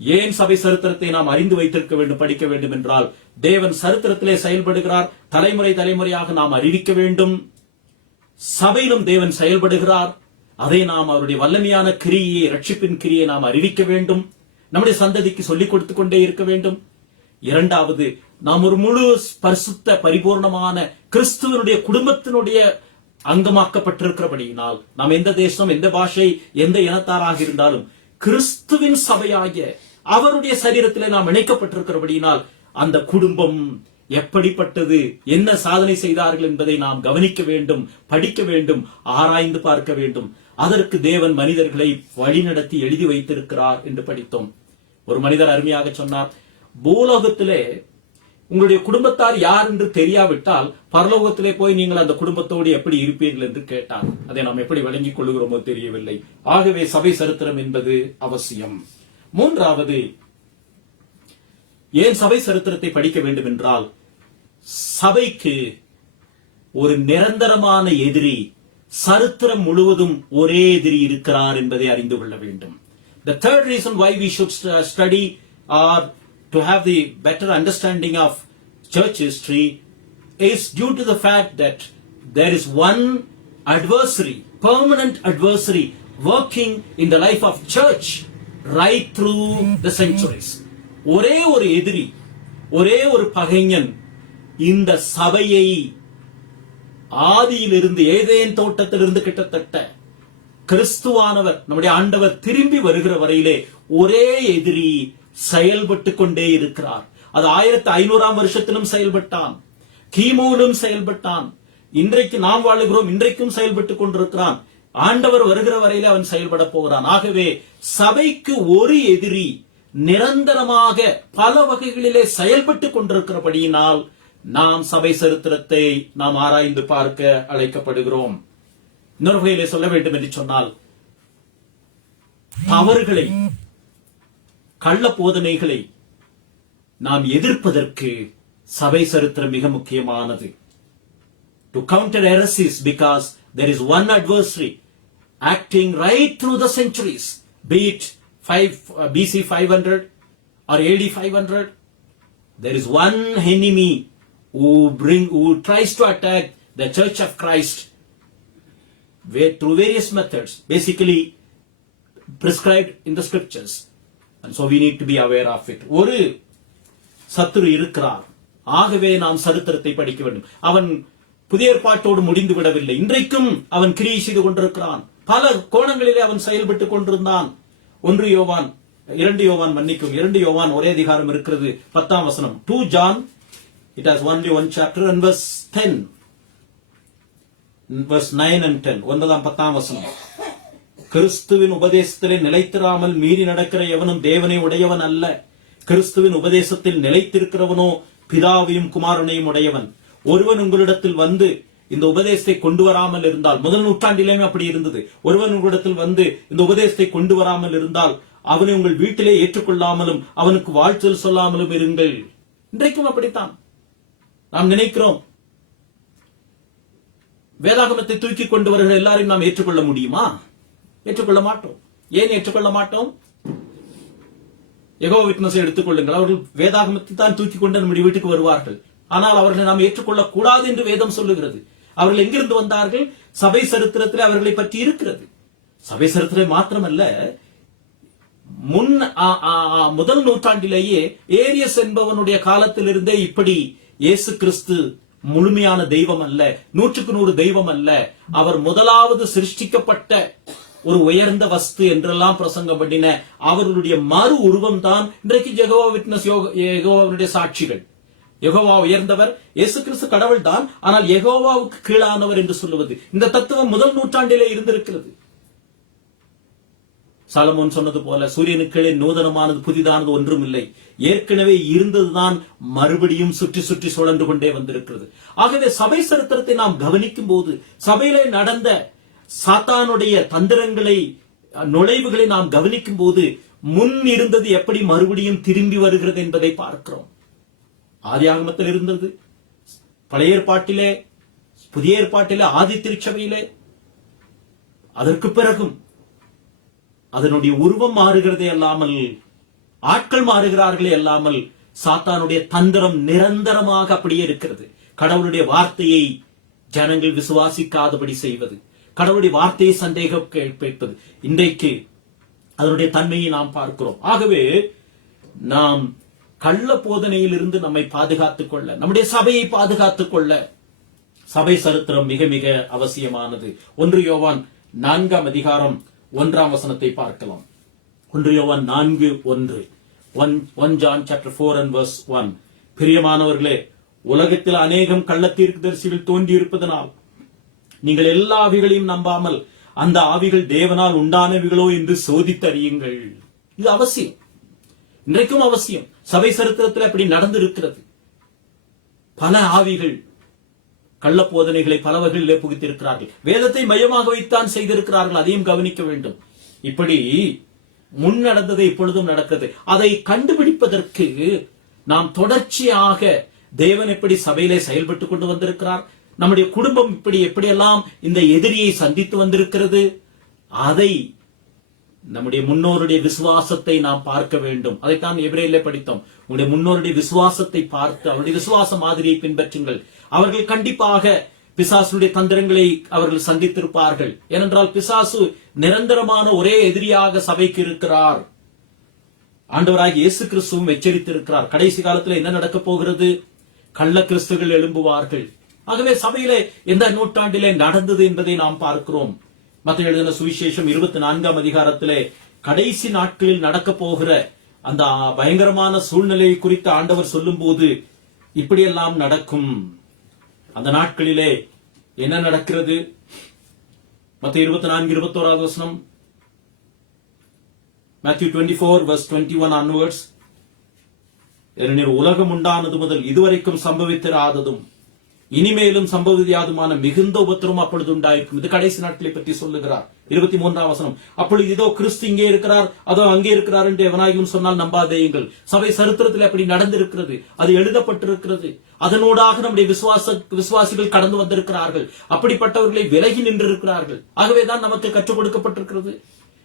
ஏன் சபை சரித்திரத்தை நாம் அறிந்து வைத்திருக்க வேண்டும், படிக்க வேண்டும் என்றால், தேவன் சரித்திரத்திலே செயல்படுகிறார். தலைமுறை தலைமுறையாக நாம் அறிவிக்க வேண்டும். சபையிலும் தேவன் செயல்படுகிறார். அதை நாம் அவருடைய வல்லமையான கிரியை, ரட்சிப்பின் கிரியை நாம் அறிவிக்க வேண்டும். நம்முடைய சந்ததிக்கு சொல்லிக் கொடுத்துக் கொண்டே இருக்க வேண்டும். இரண்டாவது, நாம் ஒரு முழு பரிசுத்த பரிபூர்ணமான கிறிஸ்துவனுடைய குடும்பத்தினுடைய அங்கமாக்கப்பட்டிருக்கிறபடியினால், நாம் எந்த தேசம், எந்த பாஷை, எந்த இனத்தாராக இருந்தாலும் கிறிஸ்துவின் சபையாகிய அவருடைய சரீரத்திலே நாம் இணைக்கப்பட்டிருக்கிறபடியினால் அந்த குடும்பம் எப்படிப்பட்டது, என்ன சாதனை செய்தார்கள் என்பதை நாம் கவனிக்க வேண்டும், படிக்க வேண்டும், ஆராய்ந்து பார்க்க வேண்டும். அதற்கு தேவன் மனிதர்களை வழிநடத்தி எழுதி வைத்திருக்கிறார் என்று படித்தோம். ஒரு மனிதர் அருமையாக சொன்னார், பூலோகத்திலே உங்களுடைய குடும்பத்தார் யார் என்று தெரியாவிட்டால் பரலோகத்திலே போய் நீங்கள் அந்த குடும்பத்தோடு எப்படி இருப்பீர்கள் என்று கேட்டார். அதை நாம் எப்படி விளங்கிக் கொள்கிறோமோ தெரியவில்லை. ஆகவே சபை சரித்திரம் என்பது அவசியம். மூன்றாவது, ஏன் சபை சரித்திரத்தை படிக்க வேண்டும் என்றால், சபைக்கு ஒரு நிரந்தரமான எதிரி, சரித்திரம் முழுவதும் ஒரே எதிரி இருக்கிறார் என்பதை அறிந்து கொள்ள வேண்டும். The third reason why we should study or to have the better understanding of church history is due to the fact that there is one adversary, permanent adversary working in the life of church right through the centuries. ஒரே ஒரு எதிரி, ஒரே ஒரு பகைஞன் இந்த சபையை ஆதியிலிருந்து, Eden தோட்டத்திலிருந்து கிட்டத்தட்ட கிறிஸ்துவானவர் நம்முடைய ஆண்டவர் திரும்பி வருகிற வரையிலே ஒரே எதிரி செயல்பட்டு கொண்டே இருக்கிறார். அது 1500ஆம் வருஷத்திலும் செயல்பட்டான், கிமுவிலும் செயல்பட்டான், இன்றைக்கு நாம் வாழுகிறோம், இன்றைக்கும் செயல்பட்டுக் கொண்டிருக்கிறான். ஆண்டவர் வருகிற வரையிலே அவன் செயல்பட போகிறான். ஆகவே சபைக்கு ஒரு எதிரி நிரந்தரமாக பல வகைகளிலே செயல்பட்டுக் கொண்டிருக்கிறபடியினால் நாம் சபை சரித்திரத்தை நாம் ஆராய்ந்து பார்க்க அழைக்கப்படுகிறோம். இன்னொரு வகையிலே சொல்ல வேண்டும் என்று சொன்னால், தவறுகளை, கள்ள போதனைகளை நாம் எதிர்ப்பதற்கு சபை சரித்திரம் மிக முக்கியமானது. To counter heresies, because there is one adversary acting right through the centuries, be it BC 500 or AD 500. There is one enemy who tries to attack the Church of Christ through various methods, basically prescribed in the scriptures. And so we need to be aware of it. ஒரு சத்துரு இருக்கிறார். ஆகவே நாம் சரித்திரத்தை படிக்க வேண்டும். அவன் புதிய ஏற்பாட்டோடு முடிந்து விடவில்லை. இன்றைக்கும் அவன் கிரியை செய்து கொண்டிருக்கிறான். பல கோணங்களிலே அவன் செயல்பட்டுக் கொண்டிருந்தான். 2 யோவான் ஒரே அதிகாரம் இருக்கிறது, 10ஆம் வசனம். 2 John, it has only one chapter and verse 10, verse 9 and 10, 9ஆம் 10ஆம் வசனம். கிறிஸ்துவின் உபதேசத்திலே நிலைத்திராமல் மீறி நடக்கிற எவனும் தேவனை உடையவன் அல்ல. கிறிஸ்துவின் உபதேசத்தில் நிலைத்திருக்கிறவனோ பிதாவையும் குமாரனையும் உடையவன். ஒருவன் உங்களிடத்தில் வந்து இந்த உபதேசத்தை கொண்டு வராமல் இருந்தால், முதல் நூற்றாண்டிலேயுமே அப்படி இருந்தது, ஒருவன் உங்களிடத்தில் வந்து இந்த உபதேசத்தை கொண்டு வராமல் இருந்தால் அவனை உங்கள் வீட்டிலே ஏற்றுக்கொள்ளாமலும் அவனுக்கு வாழ்த்தல் சொல்லாமலும் இருங்கள். இன்றைக்கும் அப்படித்தான் நாம் நினைக்கிறோம். வேதாகமத்தை தூக்கி கொண்டு வருகிற எல்லாரையும் நாம் ஏற்றுக்கொள்ள முடியுமா? ஏற்றுக்கொள்ள மாட்டோம். ஏன் ஏற்றுக்கொள்ள மாட்டோம்? யெகோவா விட்னஸை எடுத்துக்கொள்ளுங்கள். அவர்கள் வேதாகமத்தை தான் தூக்கி கொண்டு நம்முடைய வீட்டுக்கு வருவார்கள். ஆனால் அவர்களை நாம் ஏற்றுக்கொள்ள கூடாது என்று வேதம் சொல்லுகிறது. அவர்கள் எங்கிருந்து வந்தார்கள்? சபை சரித்திரத்தில் அவர்களை பற்றி இருக்கிறது. சபை சரித்திரம் மாத்திரமல்ல, முதல் நூற்றாண்டிலேயே ஏரியஸ் என்பவனுடைய காலத்திலிருந்தே இப்படி இயேசு கிறிஸ்து முழுமையான தெய்வம் அல்ல, 100க்கு 100 தெய்வம் அல்ல, அவர் முதலாவது சிருஷ்டிக்கப்பட்ட ஒரு உயர்ந்த வஸ்து என்றெல்லாம் பிரசங்கம் பண்ணின அவர்களுடைய மறு உருவம் தான் இன்றைக்கு யெகோவா விட்னஸ், யெகோவாவுடைய சாட்சிகள். யெகோவா உயர்ந்தவர், இயேசு கிறிஸ்து கடவுள் தான், ஆனால் யெகோவாவுக்கு கீழானவர் என்று சொல்லுவது இந்த தத்துவம் முதல் நூற்றாண்டிலே இருந்திருக்கிறது. சாலமோன் சொன்னது போல, சூரியனுக்கு கீழே நூதனமானது புதிதானது ஒன்றும் இல்லை, ஏற்கனவே இருந்ததுதான் மறுபடியும் சுற்றி சுற்றி சுழன்று கொண்டே வந்திருக்கிறது. ஆகவே சபை சரித்திரத்தை நாம் கவனிக்கும் போது, சபையிலே நடந்த சாத்தானுடைய தந்திரங்களை நுழைவுகளை நாம் கவனிக்கும் போது முன் இருந்தது எப்படி மறுபடியும் திரும்பி வருகிறது என்பதை பார்க்கிறோம். ஆதியாகமத்தில் இருந்தது, பழைய ஏற்பாட்டிலே, புதிய ஏற்பாட்டிலே, ஆதி திருச்சபையிலே, அதற்கு பிறகும் அதனுடைய உருவம் மாறுகிறதே அல்லாமல், ஆட்கள் மாறுகிறார்களே அல்லாமல், சாத்தானுடைய தந்திரம் நிரந்தரமாக அப்படியே இருக்கிறது. கடவுளுடைய வார்த்தையை ஜனங்கள் விசுவாசிக்காதபடி செய்வது, கடவுளுடைய வார்த்தையை சந்தேகம் கேட்பது, இன்றைக்கு அதனுடைய தன்மையை நாம் பார்க்கிறோம். ஆகவே நாம் கள்ள போதனையில் இருந்து நம்மை பாதுகாத்துக் கொள்ள, நம்முடைய சபையை பாதுகாத்துக் கொள்ள சபை சரித்திரம் மிக மிக அவசியமானது. 1 யோவான் 4 அதிகாரம் 1 பார்க்கலாம். 1 யோவான் 4:1. 1 John chapter 4 and verse 1. பிரியமானவர்களே, உலகத்தில் அநேகம் கள்ள தீர்க்கதரிசிகள் தோன்றி இருப்பதனால் நீங்கள் எல்லா ஆவிகளையும் நம்பாமல் அந்த ஆவிகள் தேவனால் உண்டானவிகளோ என்று சோதித்தறியுங்கள். இது அவசியம், இன்றைக்கும் அவசியம். சபை சரித்திரத்தில் அப்படி நடந்திருக்கிறது. பல ஆவிகள் கள்ள போதனைகளை பல வகைகளிலே புகுத்திருக்கிறார்கள். வேதத்தை மையமாக வைத்தான் செய்திருக்கிறார்கள், அதையும் கவனிக்க வேண்டும். இப்படி முன் நடந்ததை இப்பொழுதும் நடக்கிறது. அதை கண்டுபிடிப்பதற்கு நாம் தொடர்ச்சியாக தேவன் எப்படி சபையிலே செயல்பட்டுக் கொண்டு வந்திருக்கிறார், நம்முடைய குடும்பம் எப்படியெல்லாம் இந்த எதிரியை சந்தித்து வந்திருக்கிறது, அதை நம்முடைய முன்னோருடைய விசுவாசத்தை நாம் பார்க்க வேண்டும். அதைத்தான் எபிரேயரிலே படித்தோம். உங்களுடைய முன்னோருடைய விசுவாசத்தை பார்த்து அவருடைய விசுவாச மாதிரியை பின்பற்றுங்கள். அவர்கள் கண்டிப்பாக பிசாசுடைய தந்திரங்களை அவர்கள் சந்தித்திருப்பார்கள். ஏனென்றால் பிசாசு நிரந்தரமான ஒரே எதிரியாக சபைக்கு இருக்கிறார். ஆண்டவராகிய இயேசு கிறிஸ்துவும் எச்சரித்திருக்கிறார். கடைசி காலத்தில் என்ன நடக்க போகிறது? கள்ள கிறிஸ்துகள் எழும்புவார்கள். ஆகவே சபையிலே எந்த நூற்றாண்டிலே நடந்தது என்பதை நாம் பார்க்கிறோம். மத்தேயு எழுதின சுவிசேஷம் 24 அதிகாரத்திலே கடைசி நாட்களில் நடக்க போகிற அந்த பயங்கரமான சூழ்நிலையை குறித்து ஆண்டவர் சொல்லும் போது இப்படியெல்லாம் நடக்கும். அந்த நாட்களிலே என்ன நடக்கிறது? மத்தேயு 24:21 Matthew 24 verse 21 onwards. உலகம் உண்டானது முதல் இதுவரைக்கும் சம்பவித்திராததும் இனிமேலும் சம்பவியாதுமான மிகுந்த உபத்திரம் அப்பொழுது உண்டாயிருக்கும். இது கடைசி நாட்களை பற்றி சொல்லுகிறார். 23 அப்பொழுது இதோ கிறிஸ்து இங்கே இருக்கிறார், அதோ அங்கே இருக்கிறார் என்று எவனாயும் சொன்னால் நம்பாதேயுங்கள். சபை சரித்திரத்தில் அப்படி நடந்திருக்கிறது, அது எழுதப்பட்டிருக்கிறது. அதனூடாக நம்முடைய விசுவாசிகள் கடந்து வந்திருக்கிறார்கள். அப்படிப்பட்டவர்களை விலகி நின்றிருக்கிறார்கள். ஆகவேதான் நமக்கு கற்றுக் கொடுக்கப்பட்டிருக்கிறது.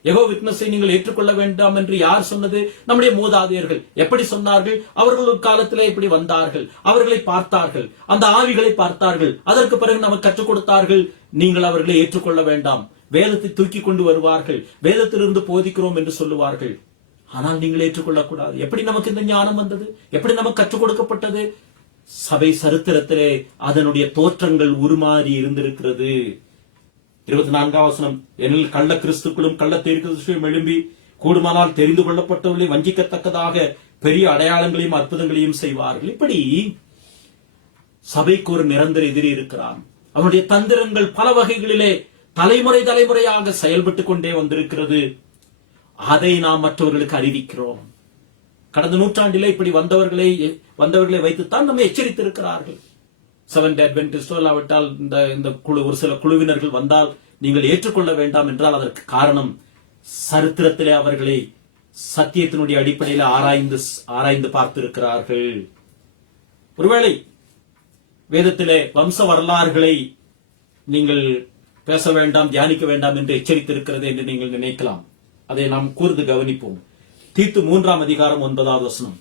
யெகோவா விட்னஸை நீங்கள் ஏற்றுக்கொள்ள வேண்டாம் என்று யார் சொன்னது? நம்முடைய மூதாதையர்கள். எப்படி சொன்னார்கள்? அவர்கள் ஒரு காலத்திலே இப்படி வந்தார்கள், அவர்களை பார்த்தார்கள், அந்த ஆவிகளை பார்த்தார்கள். அதற்கு பிறகு நமக்கு கற்றுக் கொடுத்தார்கள், நீங்கள் அவர்களை ஏற்றுக்கொள்ள வேண்டாம். வேதத்தை தூக்கி கொண்டு வருவார்கள், வேதத்திலிருந்து போதிக்கிறோம் என்று சொல்லுவார்கள். ஆனால் நீங்கள் ஏற்றுக்கொள்ளக்கூடாது. எப்படி நமக்கு இந்த ஞானம் வந்தது? எப்படி நமக்கு கற்றுக் கொடுக்கப்பட்டது? சபை சரித்திரத்திலே அதனுடைய தோற்றங்கள் உருமாறி இருந்திருக்கிறது. 24 எனில் கள்ள கிறிஸ்துக்களும் கள்ள தீர்க்கதரிசிகளும் எழும்பி கூடுமானால் தெரிந்து கொள்ளப்பட்டவர்களை வஞ்சிக்கத்தக்கதாக பெரிய அடையாளங்களையும் அற்புதங்களையும் செய்வார்கள். இப்படி சபைக்கு ஒரு நிரந்தர எதிரி இருக்கிறான். அவனுடைய தந்திரங்கள் பல வகைகளிலே தலைமுறையாக செயல்பட்டுக் கொண்டே வந்திருக்கிறது. அதை நாம் மற்றவர்களுக்கு அறிவிக்கிறோம். கடந்த நூற்றாண்டிலே இப்படி வந்தவர்களை வைத்துத்தான் நம்மை எச்சரித்திருக்கிறார்கள். செவன்த் அட்வென்டிஸ்டோ இல்லாவிட்டால் இந்த குழு, ஒரு சில குழுவினர்கள் வந்தால் நீங்கள் ஏற்றுக்கொள்ள வேண்டாம் என்றால் அதற்கு காரணம் சரித்திரத்திலே அவர்களை சத்தியத்தினுடைய அடிப்படையில் ஆராய்ந்து பார்த்திருக்கிறார்கள். ஒருவேளை வேதத்திலே வம்ச வரலாறுகளை நீங்கள் பேச வேண்டாம், தியானிக்க வேண்டாம் என்று எச்சரித்திருக்கிறது என்று நீங்கள் நினைக்கலாம். அதை நாம் கூர்ந்து கவனிப்போம். தீத்து 3 அதிகாரம் 9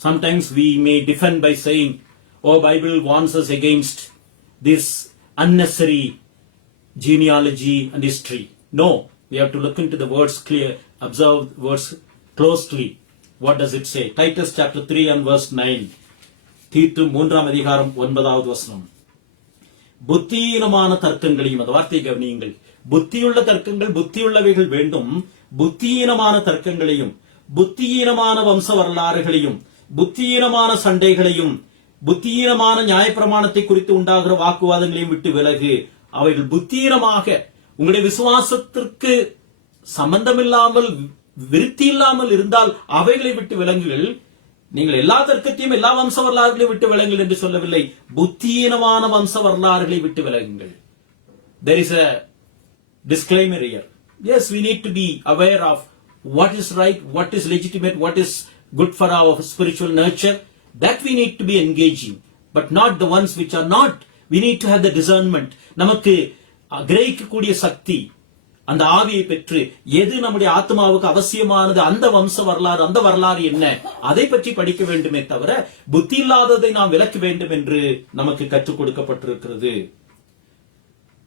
Sometimes we may defend by saying, "Oh, Bible warns us against this unnecessary genealogy and history." No, we have to look into the words clear, observe words closely. What does it say? Titus chapter 3 and verse 9. தீத்து 3 அதிகாரம் 9 புத்தியீனமான தர்க்கங்களையும், அந்த வார்த்தையை கவனியுங்கள். புத்தியுள்ள தர்க்கங்கள், புத்தியுள்ளவைகள் வேண்டும். புத்தியீனமான தர்க்கங்களையும், புத்தியீனமான வம்ச வரலாறுகளையும், புத்தியீனமான சண்டைகளையும், புத்தியீனமான நியாயப்பிரமாணத்தை குறித்து உண்டாகிற வாக்குவாதங்களையும் விட்டு விலகு. அவைகள் புத்தியீனமாக உங்களுடைய விசுவாசத்திற்கு சம்பந்தமில்லாமல், விருத்தி இல்லாமல் இருந்தால் அவைகளை விட்டு விலங்குகள். நீங்கள் எல்லா தர்க்கத்தையும் எல்லா வம்ச வரலாறுகளையும் விட்டு விலங்குகள் என்று சொல்லவில்லை. புத்தியீனமான வம்ச வரலாறுகளை விட்டு விலகுங்கள். There is a disclaimer here. Yes, we need to be aware of what is right, what is legitimate, what is good for our spiritual nurture. That we need to be engaging, but not the ones which are not. We need to have the discernment. நமக்கு கிரகிக்கக்கூடிய சக்தி, அந்த ஆவியை பெற்று எது நம்முடைய ஆத்மாவுக்கு அவசியமானது, அந்த வம்ச வரலாறு, அந்த வரலாறு என்ன, அதை பற்றி படிக்க வேண்டுமே தவிர புத்தி இல்லாததை நாம் விலக்க வேண்டும் என்று நமக்கு கற்றுக் கொடுக்கப்பட்டிருக்கிறது.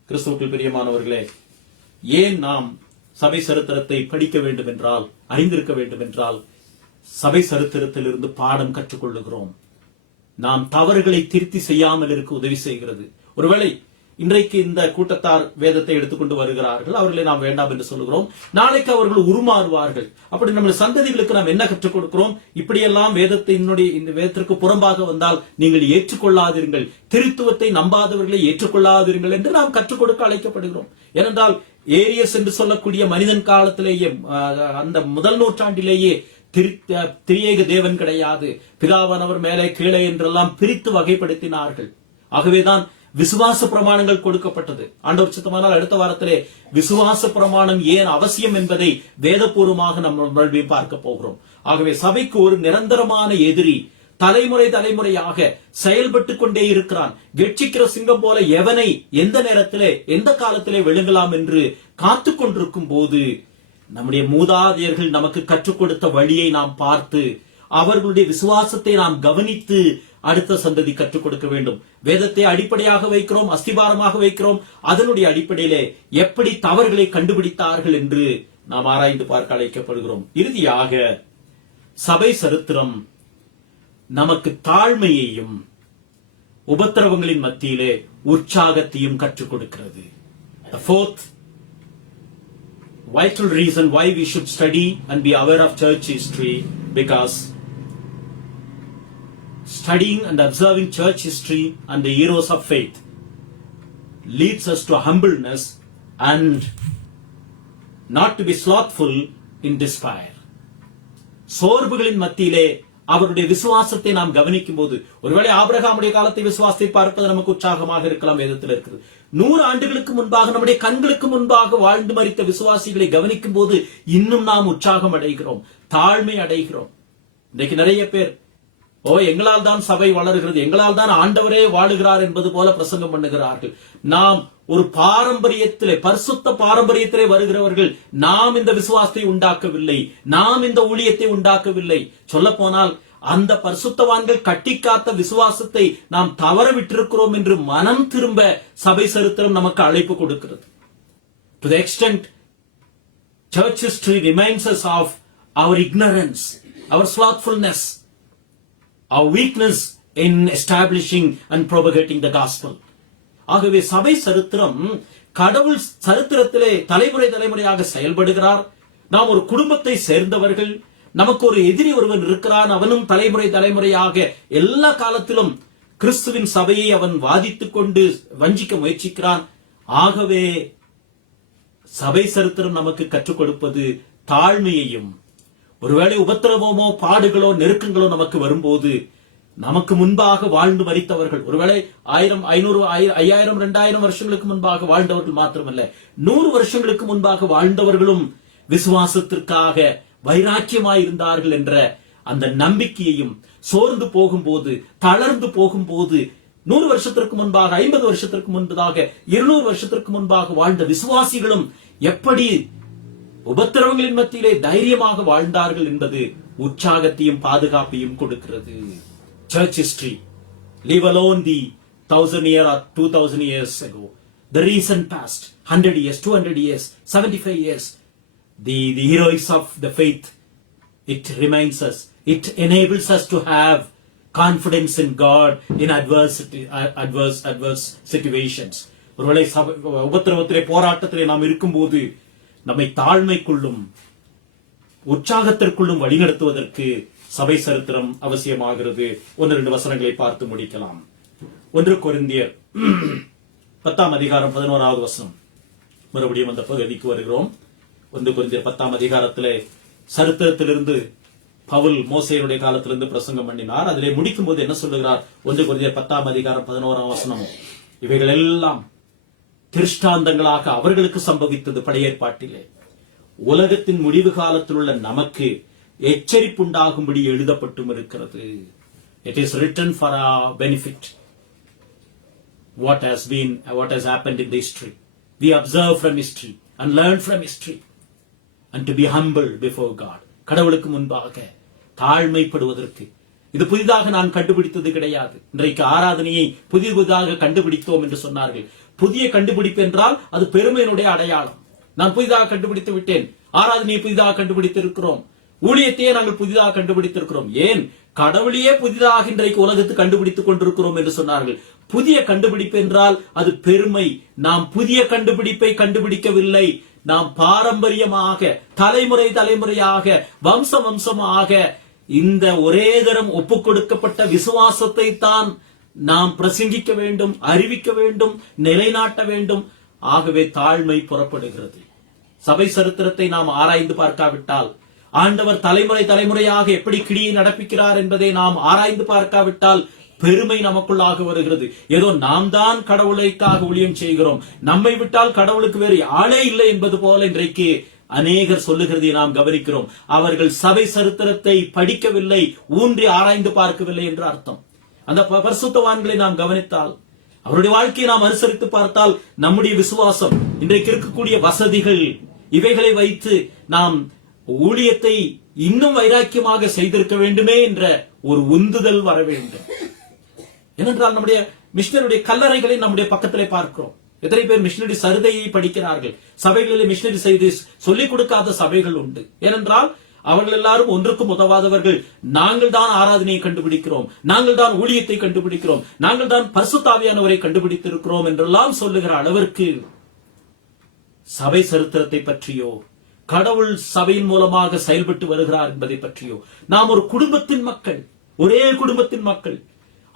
கிறிஸ்துவுக்குள் பிரியமானவர்களே, ஏன் நாம் சபை சரித்திரத்தை படிக்க வேண்டும் என்றால், அறிந்திருக்க வேண்டும் என்றால், சபை சரித்திரத்திலிருந்து பாடம் கற்றுக்கொள்ளுகிறோம். நாம் தவறுகளை திருத்தி செய்யாமல் இருக்க உதவி செய்கிறது. ஒருவேளை இன்றைக்கு இந்த கூட்டத்தார் வேதத்தை எடுத்துக்கொண்டு வருகிறார்கள், அவர்களை நாம் வேண்டாம் என்று சொல்லுகிறோம். நாளைக்கு அவர்கள் உருமாறுவார்கள். அப்படி நம்ம சந்ததிகளுக்கு நாம் என்ன கற்றுக் கொடுக்கிறோம்? இப்படியெல்லாம் வேதத்தினுடைய இந்த வேதத்திற்கு புறம்பாக வந்தால் நீங்கள் ஏற்றுக்கொள்ளாதீர்கள், திருத்துவத்தை நம்பாதவர்களை ஏற்றுக்கொள்ளாதீர்கள் என்று நாம் கற்றுக் கொடுக்க அழைக்கப்படுகிறோம். ஏனென்றால் ஏரியஸ் என்று சொல்லக்கூடிய மனிதன் காலத்திலேயே, அந்த முதல் நூற்றாண்டிலேயே திரியேக தேவன் கிடையாது, பிதாவானவர் மேலே கீழே என்றெல்லாம் பிரித்து வகைப்படுத்தினார்கள். ஆகவேதான் விசுவாச பிரமாணங்கள் கொடுக்கப்பட்டது. ஆண்டவர் சித்தமானால் அடுத்த வாரத்திலே விசுவாச பிரமாணம் ஏன் அவசியம் என்பதை வேதபூர்வமாக நம்ம பார்க்க போகிறோம். ஆகவே சபைக்கு ஒரு நிரந்தரமான எதிரி தலைமுறை தலைமுறையாக செயல்பட்டு கொண்டே இருக்கிறான். கெட்சிக்கிற சிங்கம் போல எவனை எந்த நேரத்திலே எந்த காலத்திலே விழுங்கலாம் என்று காத்து கொண்டிருக்கும் போது, நம்முடைய மூதாதையர்கள் நமக்கு கற்றுக் கொடுத்த வழியை நாம் பார்த்து அவர்களுடைய விசுவாசத்தை நாம் கவனித்து அடுத்த சந்ததி கற்றுக் கொடுக்க வேண்டும். வேதத்தை அடிப்படையாக வைக்கிறோம், அஸ்திபாரமாக வைக்கிறோம். அதனுடைய அடிப்படையிலே எப்படி தவறுகளை கண்டுபிடித்தார்கள் என்று நாம் ஆராய்ந்து பார்க்க அழைக்கப்படுகிறோம். இறுதியாக சபை சரித்திரம் நமக்கு தாழ்மையையும் உபத்திரவங்களின் மத்தியிலே உற்சாகத்தையும் கற்றுக் கொடுக்கிறது. The fourth vital reason why we should study and be aware of church history, because studying and observing church history and the heroes of faith leads us to humbleness and not to be slothful in despair. சோர்வுகளின் மத்தியிலே அவருடைய விசுவாசத்தை நாம் கவனிக்கும் போது, ஒருவேளை ஆபிரகாமுடைய காலத்தை விசுவாசத்தை பார்ப்பது நமக்கு உற்சாகமாக இருக்கலாம். வேதத்தில் இருக்கிறது. 100 ஆண்டுகளுக்கு முன்பாக நம்முடைய கண்களுக்கு முன்பாக வாழ்ந்து மரித்த விசுவாசிகளை கவனிக்கும் போது இன்னும் நாம் உற்சாகம் அடைகிறோம், தாழ்மை அடைகிறோம். இன்றைக்கு நிறைய பேர் எங்களால் தான் சபை வளர்கிறது, எங்களால் தான் ஆண்டவரே வாழுகிறார் என்பது போல பிரசங்கம் பண்ணுகிறார்கள். நாம் ஒரு பாரம்பரியத்திலே, பரிசுத்த பாரம்பரியத்திலே வருகிறவர்கள். நாம் இந்த விசுவாசத்தை உண்டாக்கவில்லை, நாம் இந்த ஊழியத்தை உண்டாக்கவில்லை. சொல்ல போனால் அந்த பரிசுத்தவான்கள் கட்டி காத்த விசுவாசத்தை நாம் தவற விட்டிருக்கிறோம் என்று மனம் திரும்ப சபை சரித்திரம் நமக்கு அழைப்பு கொடுக்கிறது. To the extent church history reminds us of our ignorance, our slothfulness, our weakness in establishing and propagating the gospel. ஆகவே சபை சரித்திரம் கடவுள் சரித்திரத்திலே தலைமுறை தலைமுறையாக செயல்படுகிறார். நாம் ஒரு குடும்பத்தை சேர்ந்தவர்கள். நமக்கு ஒரு எதிரி ஒருவன் இருக்கிறான், அவனும் தலைமுறை தலைமுறையாக எல்லா காலத்திலும் கிறிஸ்துவின் சபையை அவன் வாதித்துக் கொண்டு வஞ்சிக்க முயற்சிக்கிறான். ஆகவே சபை சரித்திரம் நமக்கு கற்றுக் கொடுப்பது தாழ்மையையும், ஒருவேளை உபத்திரவமோ பாடுகளோ நெருக்கங்களோ நமக்கு வரும்போது நமக்கு முன்பாக வாழ்ந்து மரித்தவர்கள், ஒருவேளை 1000, 500, 5000, 2000 வருஷங்களுக்கு முன்பாக வாழ்ந்தவர்கள் மாத்திரமல்ல, 100 வருஷங்களுக்கு முன்பாக வாழ்ந்தவர்களும் விசுவாசத்திற்காக வைராக்கியமாயிருந்தார்கள் என்ற அந்த நம்பிக்கையையும், சோர்ந்து போகும்போது தளர்ந்து போகும்போது 100 வருஷத்திற்கு முன்பாக, 50 வருஷத்திற்கு முன்பதாக, 200 வருஷத்திற்கு முன்பாக வாழ்ந்த விசுவாசிகளும் எப்படி உபத்திரவங்களின் மத்தியிலே தைரியமாக வாழ்ந்தார்கள் என்பது உற்சாகத்தையும் பாதுகாப்பையும் கொடுக்கிறது. Church history, leave alone the 1000 years or 2000 years ago, the recent past, 100 years, 200 years, 75 years, the heroics of the faith, it reminds us, it enables us to have confidence in God in adverse situations. ஒருவேளை உபத்திரவத்திலே போராட்டத்திலே நாம் இருக்கும்போது நம்மை தாழ்மைக்குள்ளும் உற்சாகத்திற்குள்ளும் வழிநடத்துவதற்கு சபை சரித்திரம் அவசியமாகிறது. 1-2 வசனங்களை பார்த்து முடிக்கலாம். 1 கொரிந்தியர் 10ஆம் அதிகாரம் 11வது வசனம். மறுபடியும் அந்த பகுதிக்கு வருகிறோம். 1 கொரிந்தியர் 10ஆம் அதிகாரத்திலே சரித்திரத்திலிருந்து பவுல் மோசேயுடைய காலத்திலிருந்து பிரசங்கம் பண்ணினார். அதிலே முடிக்கும் போது என்ன சொல்லுகிறார்? 1 கொரிந்தியர் 10ஆம் அதிகாரம் 11ஆம் வசனம். இவைகள் எல்லாம் திருஷ்டாந்தங்களாக அவர்களுக்கு சம்பவித்தது பழைய ஏற்பாட்டிலே. உலகத்தின் முடிவு காலத்தில் உள்ள நமக்கு எச்சரிப்புண்டாகும்படி எழுதப்பட்டும் இருக்கிறது. It is written for our benefit. What has happened in the history. We observe from history and learn from history. And to be humble before God. கடவுளுக்கு முன்பாக தாழ்மைப்படுவதற்கு. இது புதிதாக நான் கண்டுபிடித்தது கிடையாது. இன்றைக்கு ஆராதனையை புதிதாக கண்டுபிடித்தோம் என்று சொன்னார்கள். புதிய கண்டுபிடிப்பு என்றால் அது பெருமையினுடைய அடையாளம். நான் புதிதாக கண்டுபிடித்து விட்டேன். ஆராதனையை புதிதாக கண்டுபிடித்திருக்கிறோம். ஊழியத்தையே நாங்கள் புதிதாக கண்டுபிடித்திருக்கிறோம். ஏன் கடவுளையே புதிதாக இன்றைக்கு உலகத்துக்கு கண்டுபிடித்துக் கொண்டிருக்கிறோம் என்று சொன்னார்கள். புதிய கண்டுபிடிப்பு என்றால் அது பெருமை. நாம் புதிய கண்டுபிடிப்பை கண்டுபிடிக்கவில்லை. நாம் பாரம்பரியமாக தலைமுறையாக வம்சமாக இந்த ஒரே தரம் ஒப்புக் கொடுக்கப்பட்ட விசுவாசத்தை தான் நாம் பிரசங்கிக்க வேண்டும், அறிவிக்க வேண்டும், நிலைநாட்ட வேண்டும். ஆகவே தாழ்மை புறப்படுகிறது. சபை சரித்திரத்தை நாம் ஆராய்ந்து பார்க்காவிட்டால், ஆண்டவர் தலைமுறையாக எப்படி கிரியை நடப்பிக்கிறார் என்பதை நாம் ஆராய்ந்து பார்க்காவிட்டால் பெருமை நமக்குள்ளாக வருகிறது. ஏதோ நாம் தான் கடவுளுக்காக ஊழியம் செய்கிறோம், நம்மை விட்டால் கடவுளுக்கு வேறு ஆளே இல்லை என்பது போல இன்றைக்கு அநேகர் சொல்லுகிறதை நாம் கவனிக்கிறோம். அவர்கள் சபை சரித்திரத்தை படிக்கவில்லை, ஊன்றி ஆராய்ந்து பார்க்கவில்லை என்று அர்த்தம். அந்த பரிசுத்தவான்களை நாம் கவனித்தால், அவருடைய வாழ்க்கையை நாம் அனுசரித்து பார்த்தால், நம்முடைய விசுவாசம், இன்றைக்கு இருக்கக்கூடிய வசதிகள், இவைகளை வைத்து நாம் ஊழியத்தை இன்னும் வைராக்கியமாக செய்திருக்க வேண்டுமே என்ற ஒரு உந்துதல் வர வேண்டும். ஏனென்றால் நம்முடைய மிஷனருடைய கல்லறைகளை நம்முடைய பக்கத்திலே பார்க்கிறோம். எத்தனை பேர் மிஷனரி சரிதையை படிக்கிறார்கள். சபைகளில் மிஷனரி செய்தி சொல்லிக் கொடுக்காத சபைகள் உண்டு. ஏனென்றால் அவர்கள் எல்லாரும் ஒன்றுக்கும் உதவாதவர்கள். நாங்கள் தான் ஆராதனையை கண்டுபிடிக்கிறோம், நாங்கள் தான் ஊழியத்தை கண்டுபிடிக்கிறோம், நாங்கள் தான் பரிசுத்தாவியானவரை கண்டுபிடித்திருக்கிறோம் என்றெல்லாம் சொல்லுகிற அளவிற்கு சபை சரித்திரத்தை பற்றியோ, கடவுள் சபையின் மூலமாக செயல்பட்டு வருகிறார் என்பதை பற்றியோ, நாம் ஒரு குடும்பத்தின் மக்கள், ஒரே குடும்பத்தின் மக்கள்.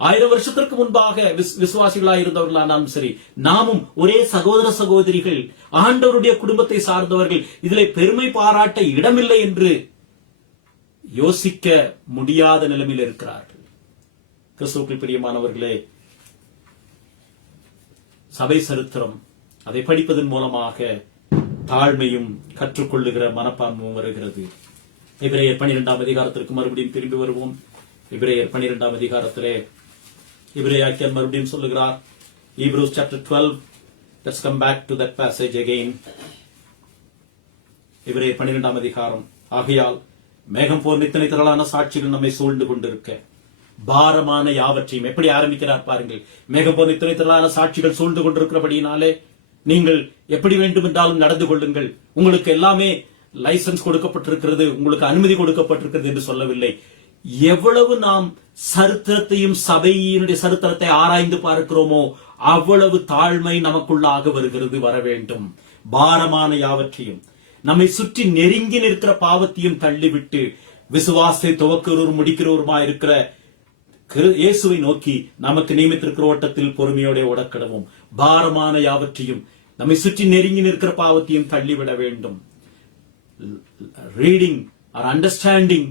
1000 வருஷத்திற்கு முன்பாக விசுவாசிகளாக இருந்தவர்களானாலும் சரி, நாமும் ஒரே சகோதர சகோதரிகள், ஆண்டவருடைய குடும்பத்தை சார்ந்தவர்கள். இதிலே பெருமை பாராட்ட இடமில்லை என்று யோசிக்க முடியாத நிலைமையில் இருக்கிறார்கள். கிறிஸ்துவுக்குள் பிரியமானவர்களே, சபை சரித்திரம் அதை படிப்பதன் மூலமாக தாழ்மையும் கற்றுக்கொள்ளுகிற மனப்பான்மையும் வருகிறது. எபிரேயர் 12ஆம் அதிகாரத்திற்கு மறுபடியும் திரும்பி வருவோம். எபிரேயர் 12ஆம் அதிகாரத்திலே எபிரேயாக்கியர் மறுபடியும் சொல்லுகிறார். Hebrews chapter 12. Let's come back to that passage again. எபிரேயர் 12ஆம் அதிகாரம். ஆகையால் மேகம் போன்ற இத்தனை திரளான சாட்சிகள் நம்மை சூழ்ந்து கொண்டிருக்க பாரமான யாவற்றையும், எப்படி ஆரம்பிக்கிறார் பாருங்கள். மேகம் போன்ற இத்தனை திரளான சாட்சிகள் சூழ்ந்து கொண்டிருக்கிறபடினாலே நீங்கள் எப்படி வேண்டும் என்றாலும் நடந்து கொள்ளுங்கள். உங்களுக்கு எல்லாமே லைசன்ஸ் கொடுக்கப்பட்டிருக்கிறது, உங்களுக்கு அனுமதி கொடுக்கப்பட்டிருக்கிறது என்று சொல்லவில்லை. எவ்வளவு நாம் சரித்திரத்தையும் சபையினுடைய சரித்திரத்தை ஆராய்ந்து பார்க்கிறோமோ அவ்வளவு தாழ்மை நமக்குள்ளாக வருகிறது, வர வேண்டும். பாரமான யாவற்றையும், நம்மை சுற்றி நெருங்கி நிற்கிற பாவத்தையும் தள்ளிவிட்டு விசுவாசத்தை துவக்கிறவரும் முடிக்கிறவருமா இருக்கிற இயேசுவை நோக்கி நமக்கு நியமித்திருக்கிற ஓட்டத்தில் பொறுமையோட ஓடக்கடவும். பாரமான யாவற்றையும், நம்மை சுற்றி நெருங்கி நிற்கிற பாவத்தையும் தள்ளிவிட வேண்டும். Reading or understanding,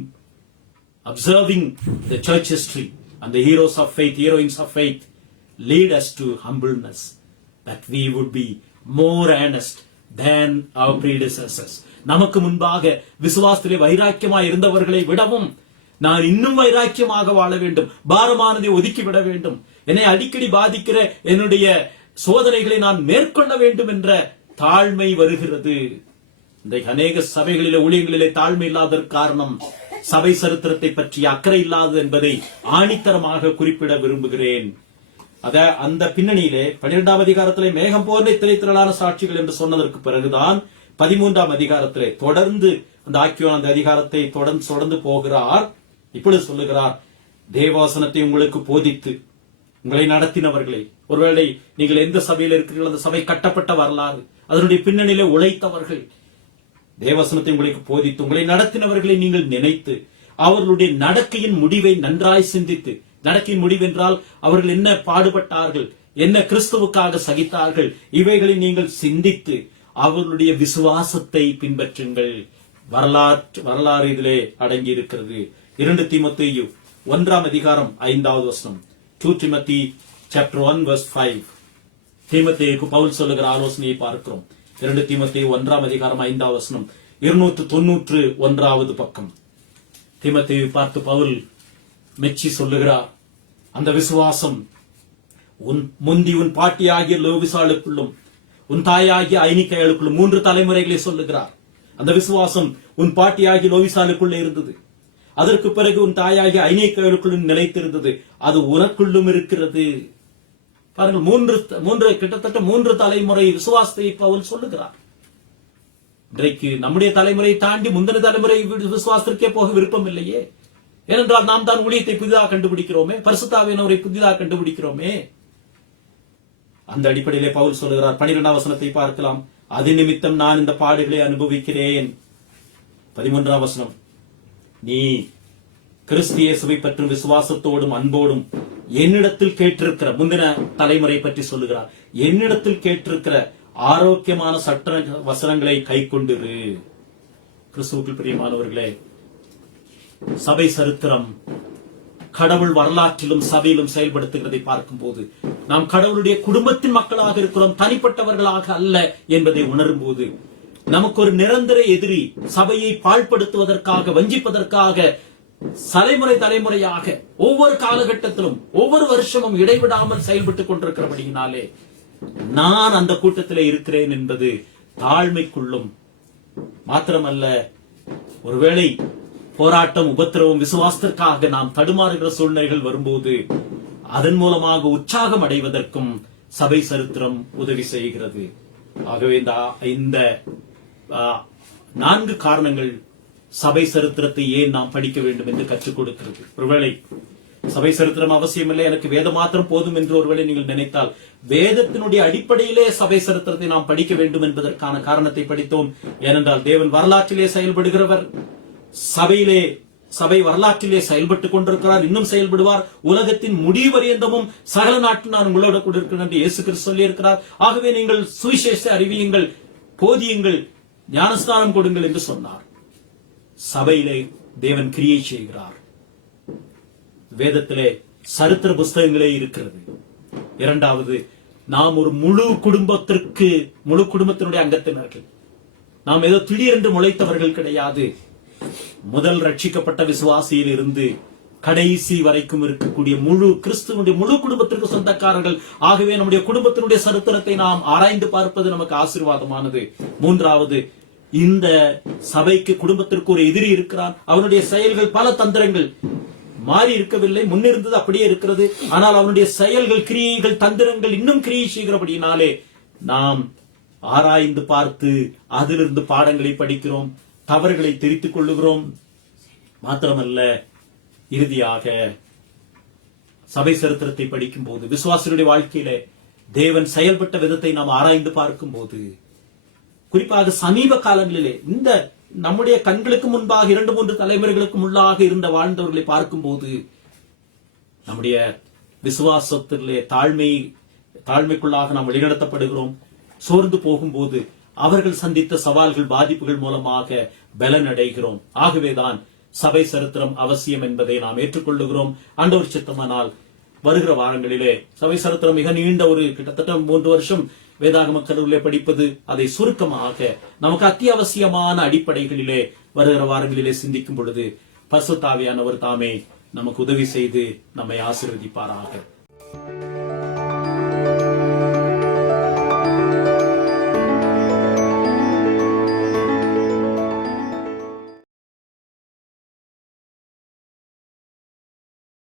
observing the church history and the heroes of faith, heroines of faith lead us to humbleness, that we would be more earnest than our predecessors. நமக்கு முன்பாக விசுவாசத்திலே வைராக்கியமாய் இருந்தவர்களை விடவும் நான் இன்னும் வைராக்கியமாக வாழ வேண்டும், பாரமானதை ஒதுக்கிவிட வேண்டும், என்னை அடிக்கடி பாதிக்கிற என்னுடைய சோதனைகளை நான் மேற்கொள்ள வேண்டும் என்ற தாழ்மை வருகிறது. இன்றைக்கு அநேக சபைகளிலே ஊழியங்களிலே தாழ்மை இல்லாததற்கு காரணம் சபை சரித்திரத்தை பற்றி அக்கறை இல்லாதது என்பதை ஆணித்தரமாக குறிப்பிட விரும்புகிறேன். அந்த பின்னணியிலே 12ஆம் அதிகாரத்திலே மேகம் போன்ற இத்தனை திரளான சாட்சிகள் என்று சொன்னதற்கு பிறகுதான் 13ஆம் அதிகாரத்திலே தொடர்ந்து அந்த ஆக்கியோன் அந்த அதிகாரத்தை தொடர்ந்து போகிறார். இப்பொழுது சொல்லுகிறார், தேவவசனத்தை உங்களுக்கு போதித்து உங்களை நடத்தினவர்களை, ஒருவேளை நீங்கள் எந்த சபையில் இருக்கிறீர்கள், அந்த சபை கட்டப்பட்ட வரலாறு, அதனுடைய பின்னணியிலே உழைத்தவர்கள், தேவவசனத்தை உங்களுக்கு போதித்து உங்களை நடத்தினவர்களை நீங்கள் நினைத்து அவர்களுடைய நடக்கையின் முடிவை நன்றாய் சிந்தித்து, நடக்கையின் முடிவென்றால் அவர்கள் என்ன பாடுபட்டார்கள், என்ன கிறிஸ்துவுக்காக சகித்தார்கள், இவைகளை நீங்கள் சிந்தித்து அவர்களுடைய விசுவாசத்தை பின்பற்றுங்கள். வரலாறு இதிலே அடங்கி இருக்கிறது. 2 தீமோத்தேயு 1ஆம் அதிகாரம் 5வது வசனம். 2 Timothy chapter 1 verse 5. தீமோத்தேயுக்கு பவுல் சொல்லுகிற ஆலோசனையை பார்க்கிறோம். 2 தீமோத்தேயு 1ஆம் அதிகாரம் 5வது வசனம். 291வது பக்கம். தீமோத்தேயுவை பார்த்து பவுல் மெச்சி சொல்லுகிறார், அந்த விசுவாசம் உன் பாட்டியாகிய லோவிசாளுக்குள்ளும் உன் தாயாகிய ஐனிக்கைகளுக்குள்ளும் 3 தலைமுறைகளை சொல்லுகிறார். அந்த விசுவாசம் உன் பாட்டியாகிய லோவிசாளுக்குள்ளே இருந்தது, அதற்கு பிறகு உன் தாயாகிய ஐனிக்கைகளுக்குள்ளும் நிலைத்திருந்தது, அது உனக்குள்ளும் இருக்கிறது. பாருங்கள், கிட்டத்தட்ட 3 தலைமுறை விசுவாசத்தை பவுல் சொல்லுகிறார். இன்றைக்கு நம்முடைய தலைமுறையை தாண்டி முந்தின தலைமுறை விசுவாசத்திற்கே போக விருப்பம் இல்லையே. ஏனென்றால் நாம் தான் ஊழியத்தை புதிதாக கண்டுபிடிக்கிறோமே, பரிசுத்த ஆவியானவரை புதிதாக கண்டுபிடிக்கிறோமே. அந்த அடிப்படையிலே பவுல் சொல்லுகிறார். 12ஆம் வசனத்தை பார்க்கலாம். அது நிமித்தம் நான் இந்த பாடுகளை அனுபவிக்கிறேன். 13ஆம் வசனம், நீ கிறிஸ்து இயேசுவை பற்றும் விசுவாசத்தோடும் அன்போடும் என்னிடத்தில் கேட்டிருக்கிற, முந்தின தலைமுறை பற்றி சொல்லுகிறார், என்னிடத்தில் கேட்டிருக்கிற ஆரோக்கியமான சட்ட வசனங்களை கை கொண்டிரு. கிறிஸ்துவுக்குள் பிரியமானவர்களே, சபை சரித்திரம் கடவுள் வரலாற்றிலும் சபையிலும் செயல்படுத்துகிறதை பார்க்கும் போது நாம் கடவுளுடைய குடும்பத்தின் மக்களாக இருக்கிறோம், தனிப்பட்டவர்களாக அல்ல என்பதை உணரும் போது நமக்கு ஒரு நிரந்தர எதிரி சபையை பாழ்படுத்துவதற்காக, வஞ்சிப்பதற்காக தலைமுறையாக ஒவ்வொரு காலகட்டத்திலும் ஒவ்வொரு வருஷமும் இடைவிடாமல் செயல்பட்டுக் கொண்டிருக்கிறபடியினாலே நான் அந்த கூட்டத்திலே இருக்கிறேன் என்பது தாழ்மைக்குள்ளும் மாத்திரமல்ல, ஒருவேளை போராட்டம், உபத்திரவம், விசுவாசத்திற்காக நாம் தடுமாறுகிற சூழ்நிலைகள் வரும்போது அதன் மூலமாக உற்சாகம் அடைவதற்கும் சபை சரித்திரம் உதவி செய்கிறது. ஆகவே இந்த 4 காரணங்கள் சபை சரித்திரத்தை ஏன் நாம் படிக்க வேண்டும் என்று கற்றுக் கொடுக்கிறது. ஒருவேளை சபை சரித்திரம் அவசியமில்லை, எனக்கு வேதம் மாத்திரம் போதும் என்று ஒருவேளை நீங்கள் நினைத்தால், வேதத்தினுடைய அடிப்படையிலே சபை சரித்திரத்தை நாம் படிக்க வேண்டும் என்பதற்கான காரணத்தை படித்தோம். ஏனென்றால் தேவன் வரலாற்றிலே செயல்படுகிறவர், சபை வரலாற்றிலே செயல்பட்டுக் கொண்டிருக்கிறார், இன்னும் செயல்படுவார். உலகத்தின் முடிவு பரியந்தமும் சகல நாட்டு நான் உங்களோட கூட இருக்கிறேன் என்று இயேசு கிறிஸ்து சொல்லி இருக்கிறார். ஆகவே நீங்கள் சுவிசேஷ அறிவியுங்கள், போதியுங்கள், ஞானஸ்நானம் கொடுங்கள் என்று சொன்னார். சபையிலே தேவன் கிரியை செய்கிறார். வேதத்திலே சரித்திர புஸ்தகங்களே இருக்கிறது. இரண்டாவது, நாம் ஒரு முழு குடும்பத்தினுடைய அங்கத்தினர்கள். நாம் ஏதோ திடீரென்று முளைத்தவர்கள் கிடையாது. முதல் ரட்சிக்கப்பட்ட விசுவாசியில் இருந்து கடைசி வரைக்கும் இருக்கக்கூடிய கிறிஸ்துவனுடைய முழு குடும்பத்திற்கு சொந்தக்காரர்கள். ஆகவே நம்முடைய குடும்பத்தினுடைய சரித்திரத்தை நாம் ஆராய்ந்து பார்ப்பது நமக்கு ஆசீர்வாதமானது. மூன்றாவது, இந்த சபைக்கு, குடும்பத்திற்கு ஒரு எதிரி இருக்கிறான். அவனுடைய செயல்கள், பல தந்திரங்கள் மாறி இருக்கவில்லை, முன்னிருந்தது அப்படியே இருக்கிறது. ஆனால் அவனுடைய செயல்கள், கிரியைகள், தந்திரங்கள் இன்னும் கிரியை செய்கிறபடினாலே நாம் ஆராய்ந்து பார்த்து அதிலிருந்து பாடங்களை படிக்கிறோம், தவறுகளை திருத்திக் கொள்ளுகிறோம். மாத்திரமல்ல, இறுதியாக சபை சரித்திரத்தை படிக்கும் போது, விசுவாசனுடைய வாழ்க்கையிலே தேவன் செயல்பட்ட விதத்தை நாம் ஆராய்ந்து பார்க்கும் போது, குறிப்பாக சமீப காலங்களிலே இந்த நம்முடைய கண்களுக்கு முன்பாக 2-3 தலைமுறைகளுக்கு முன்னாக இருந்த வாழ்ந்தவர்களை பார்க்கும் போது நம்முடைய விசுவாசத்திலே தாழ்மைக்குள்ளாக நாம் வழிநடத்தப்படுகிறோம். சோர்ந்து போகும்போது அவர்கள் சந்தித்த சவால்கள், பாதிப்புகள் மூலமாக பலன் அடைகிறோம். ஆகவேதான் சபை சரித்திரம் அவசியம் என்பதை நாம் ஏற்றுக்கொள்ளுகிறோம். ஆண்டவர் சித்தமானால் வருகிற வாரங்களிலே சபை சரித்திரம் மிக நீண்ட கிட்டத்தட்ட 3 வருஷம் வேதாகம கல்லூரியிலே படிப்பது, அதை சுருக்கமாக நமக்கு அத்தியாவசியமான அடிப்படைகளிலே வருகிற வாரங்களிலே சிந்திக்கும் பொழுது பரிசுத்த ஆவியானவர் தாமே நமக்கு உதவி செய்து நம்மை ஆசீர்வதிப்பாராக.